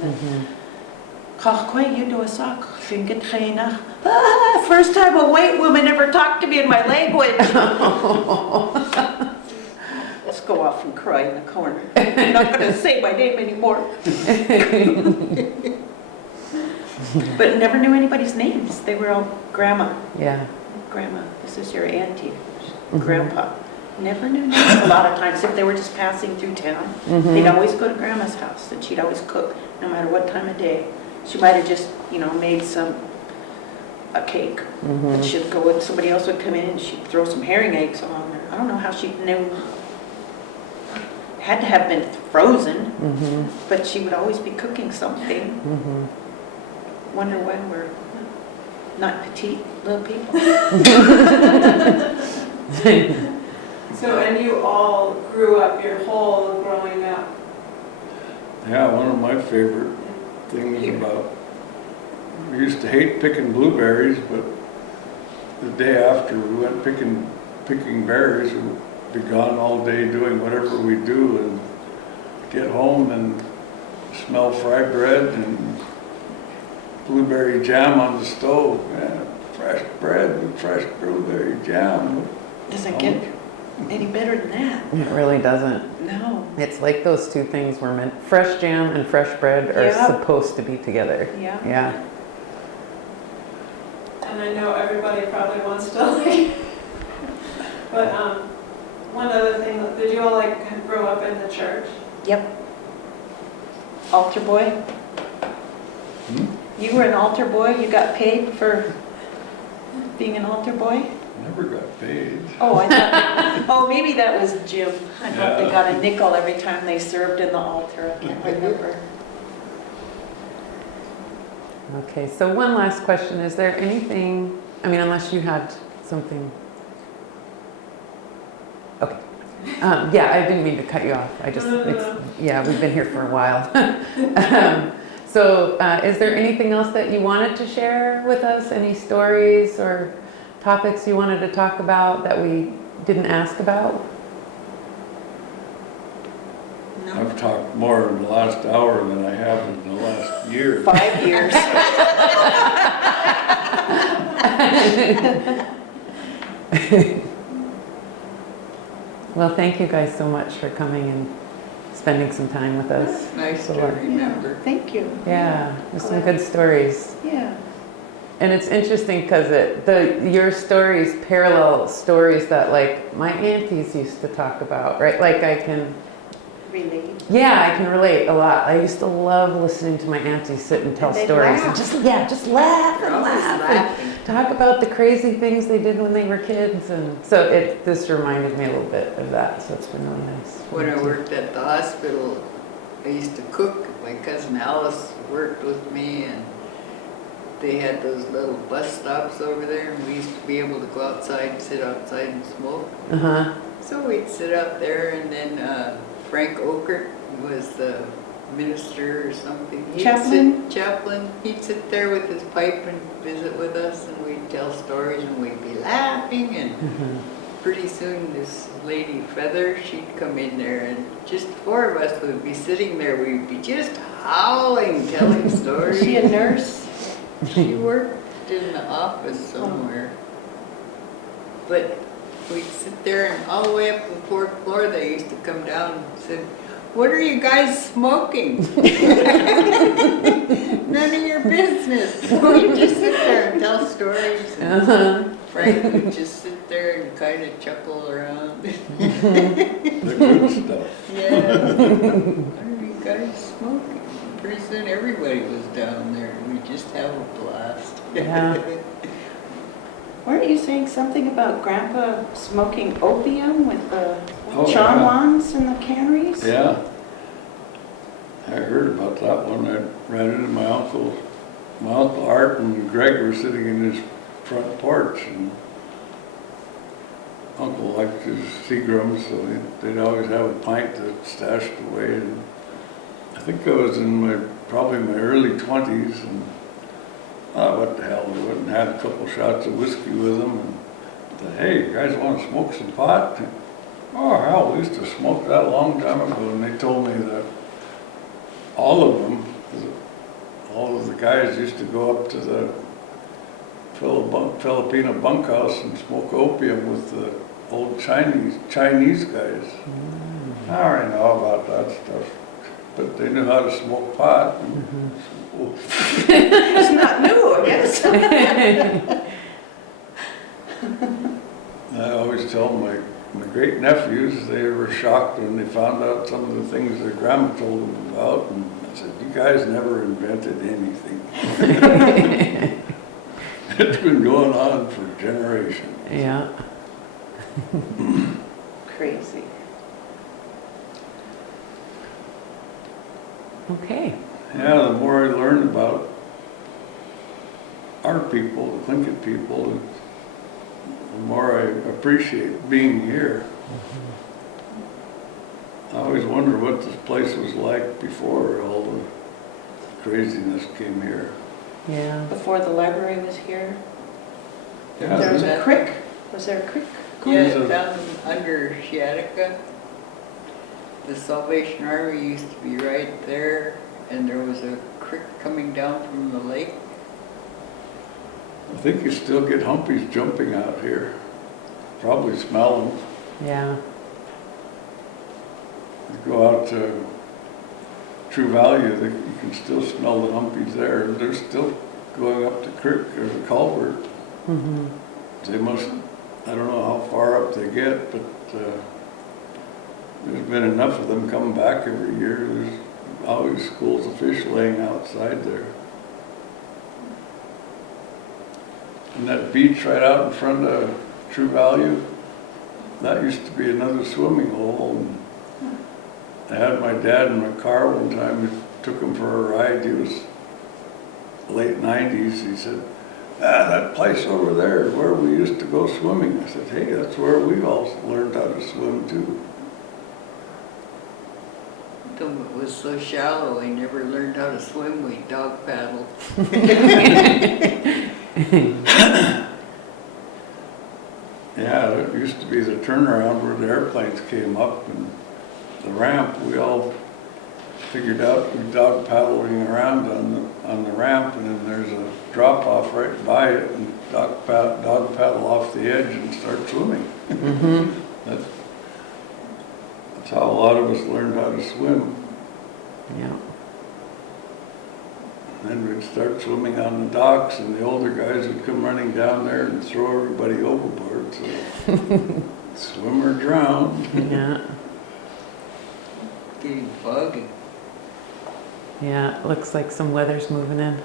First time a white woman ever talked to me in my language. Let's go off and cry in the corner. I'm not going to say my name anymore. But never knew anybody's names. They were all grandma. Yeah. Grandma, this is your auntie. Grandpa. Never knew names a lot of times. If they were just passing through town, they'd always go to grandma's house, and she'd always cook, no matter what time of day. She might have just, made a cake. And she'd go and somebody else would come in and she'd throw some herring eggs on there. I don't know how she knew. Had to have been frozen, but she would always be cooking something. Wonder why we're not petite little people. So, and you all grew up your whole growing up? Yeah, one of my favorite things about, we used to hate picking blueberries, but the day after we went picking berries, we'd be gone all day doing whatever we do, and get home and smell fried bread and blueberry jam on the stove. Man, fresh bread and fresh blueberry jam. Doesn't get any better than that. It really doesn't. No. It's like those two things were meant. Fresh jam and fresh bread are supposed to be together. Yeah. Yeah. And I know everybody probably wants to but one other thing, did you all grow up in the church? Yep. Altar boy? You were an altar boy? You got paid for being an altar boy? Never got paid. Oh, I thought, maybe that was Jim. I thought they got a nickel every time they served in the altar. I can't remember. Okay, so one last question. Is there anything, unless you had something. Okay. Yeah, I didn't mean to cut you off. We've been here for a while. So is there anything else that you wanted to share with us? Any stories or topics you wanted to talk about that we didn't ask about? No. I've talked more in the last hour than I have in the last year. 5 years. Well, thank you guys so much for coming and spending some time with us. Nice to So, remember. Thank you. Yeah, there's some good stories. Yeah. And it's interesting because your stories parallel stories that my aunties used to talk about, right? I can Relate. Yeah, I can relate a lot. I used to love listening to my aunties sit and tell And they'd stories laugh. and just laugh They're and always laugh laughing. and talk about the crazy things they did when they were kids. And so this reminded me a little bit of that. So it's been really nice. When I worked at the hospital, I used to cook. My cousin Alice worked with me, and they had those little bus stops over there, and we used to be able to go outside, sit outside and smoke. Uh-huh. So we'd sit out there, and then Frank Okert was the minister or something. Chaplain. He'd sit there with his pipe and visit with us, and we'd tell stories, and we'd be laughing, and pretty soon this lady Feather, she'd come in there, and just four of us would be sitting there. We'd be just howling, telling stories. Is she a nurse? She worked in the office somewhere. But we'd sit there, and all the way up to the fourth floor, they used to come down and said, "What are you guys smoking?" None of your business. We'd just sit there and tell stories. And Frank would just sit there and kind of chuckle around. The good stuff. Yeah. What are you guys smoking? Pretty soon everybody was down there. We just have a blast. Yeah. Weren't you saying something about Grandpa smoking opium with the Oh, chamans and the canneries? Yeah. I heard about that one. I ran into my uncle my Uncle Art and Greg were sitting in his front porch, and Uncle liked his Seagrams, so they'd always have a pint that stashed away. And I think I was in probably my early 20s, and what the hell, we went and had a couple shots of whiskey with them, and said, hey, you guys want to smoke some pot? And, oh, hell, we used to smoke that a long time ago, and they told me that all of them, all of the guys used to go up to the Filipino bunkhouse and smoke opium with the old Chinese guys. I already know about that stuff, but they knew how to smoke pot. It's not new, I guess. I always tell my great nephews, they were shocked when they found out some of the things their grandma told them about, and I said, you guys never invented anything. It's been going on for generations. Yeah. Crazy. Okay. Yeah, the more I learn about our people, the Tlingit people, the more I appreciate being here. I always wonder what this place was like before all the craziness came here. Yeah. Before the library was here, Yeah, there was a that- creek. Was there a creek? Yeah, There's a- down under Sitka, the Salvation Army used to be right there, and there was a creek coming down from the lake. I think you still get humpies jumping out here. Probably smell them. Yeah. You go out to True Value, you can still smell the humpies there. They're still going up the creek or the culvert. Mm-hmm. They must, I don't know how far up they get, but there's been enough of them coming back every year. There's always schools of fish laying outside there. And that beach right out in front of True Value, that used to be another swimming hole. And I had my dad in my car one time, we took him for a ride. He was late 90s. He said, that place over there is where we used to go swimming. I said, hey, that's where we all learned how to swim too. Though it was so shallow, we never learned how to swim, we dog paddled. Yeah, it used to be the turnaround where the airplanes came up, and the ramp, we all figured out we dog paddling around on the ramp, and then there's a drop off right by it, and dog paddle off the edge and start swimming. Mm-hmm. That's how a lot of us learned how to swim. Yeah. And then we'd start swimming on the docks, and the older guys would come running down there and throw everybody overboard. So swim or drown. Yeah. Getting foggy. Yeah. It looks like some weather's moving in.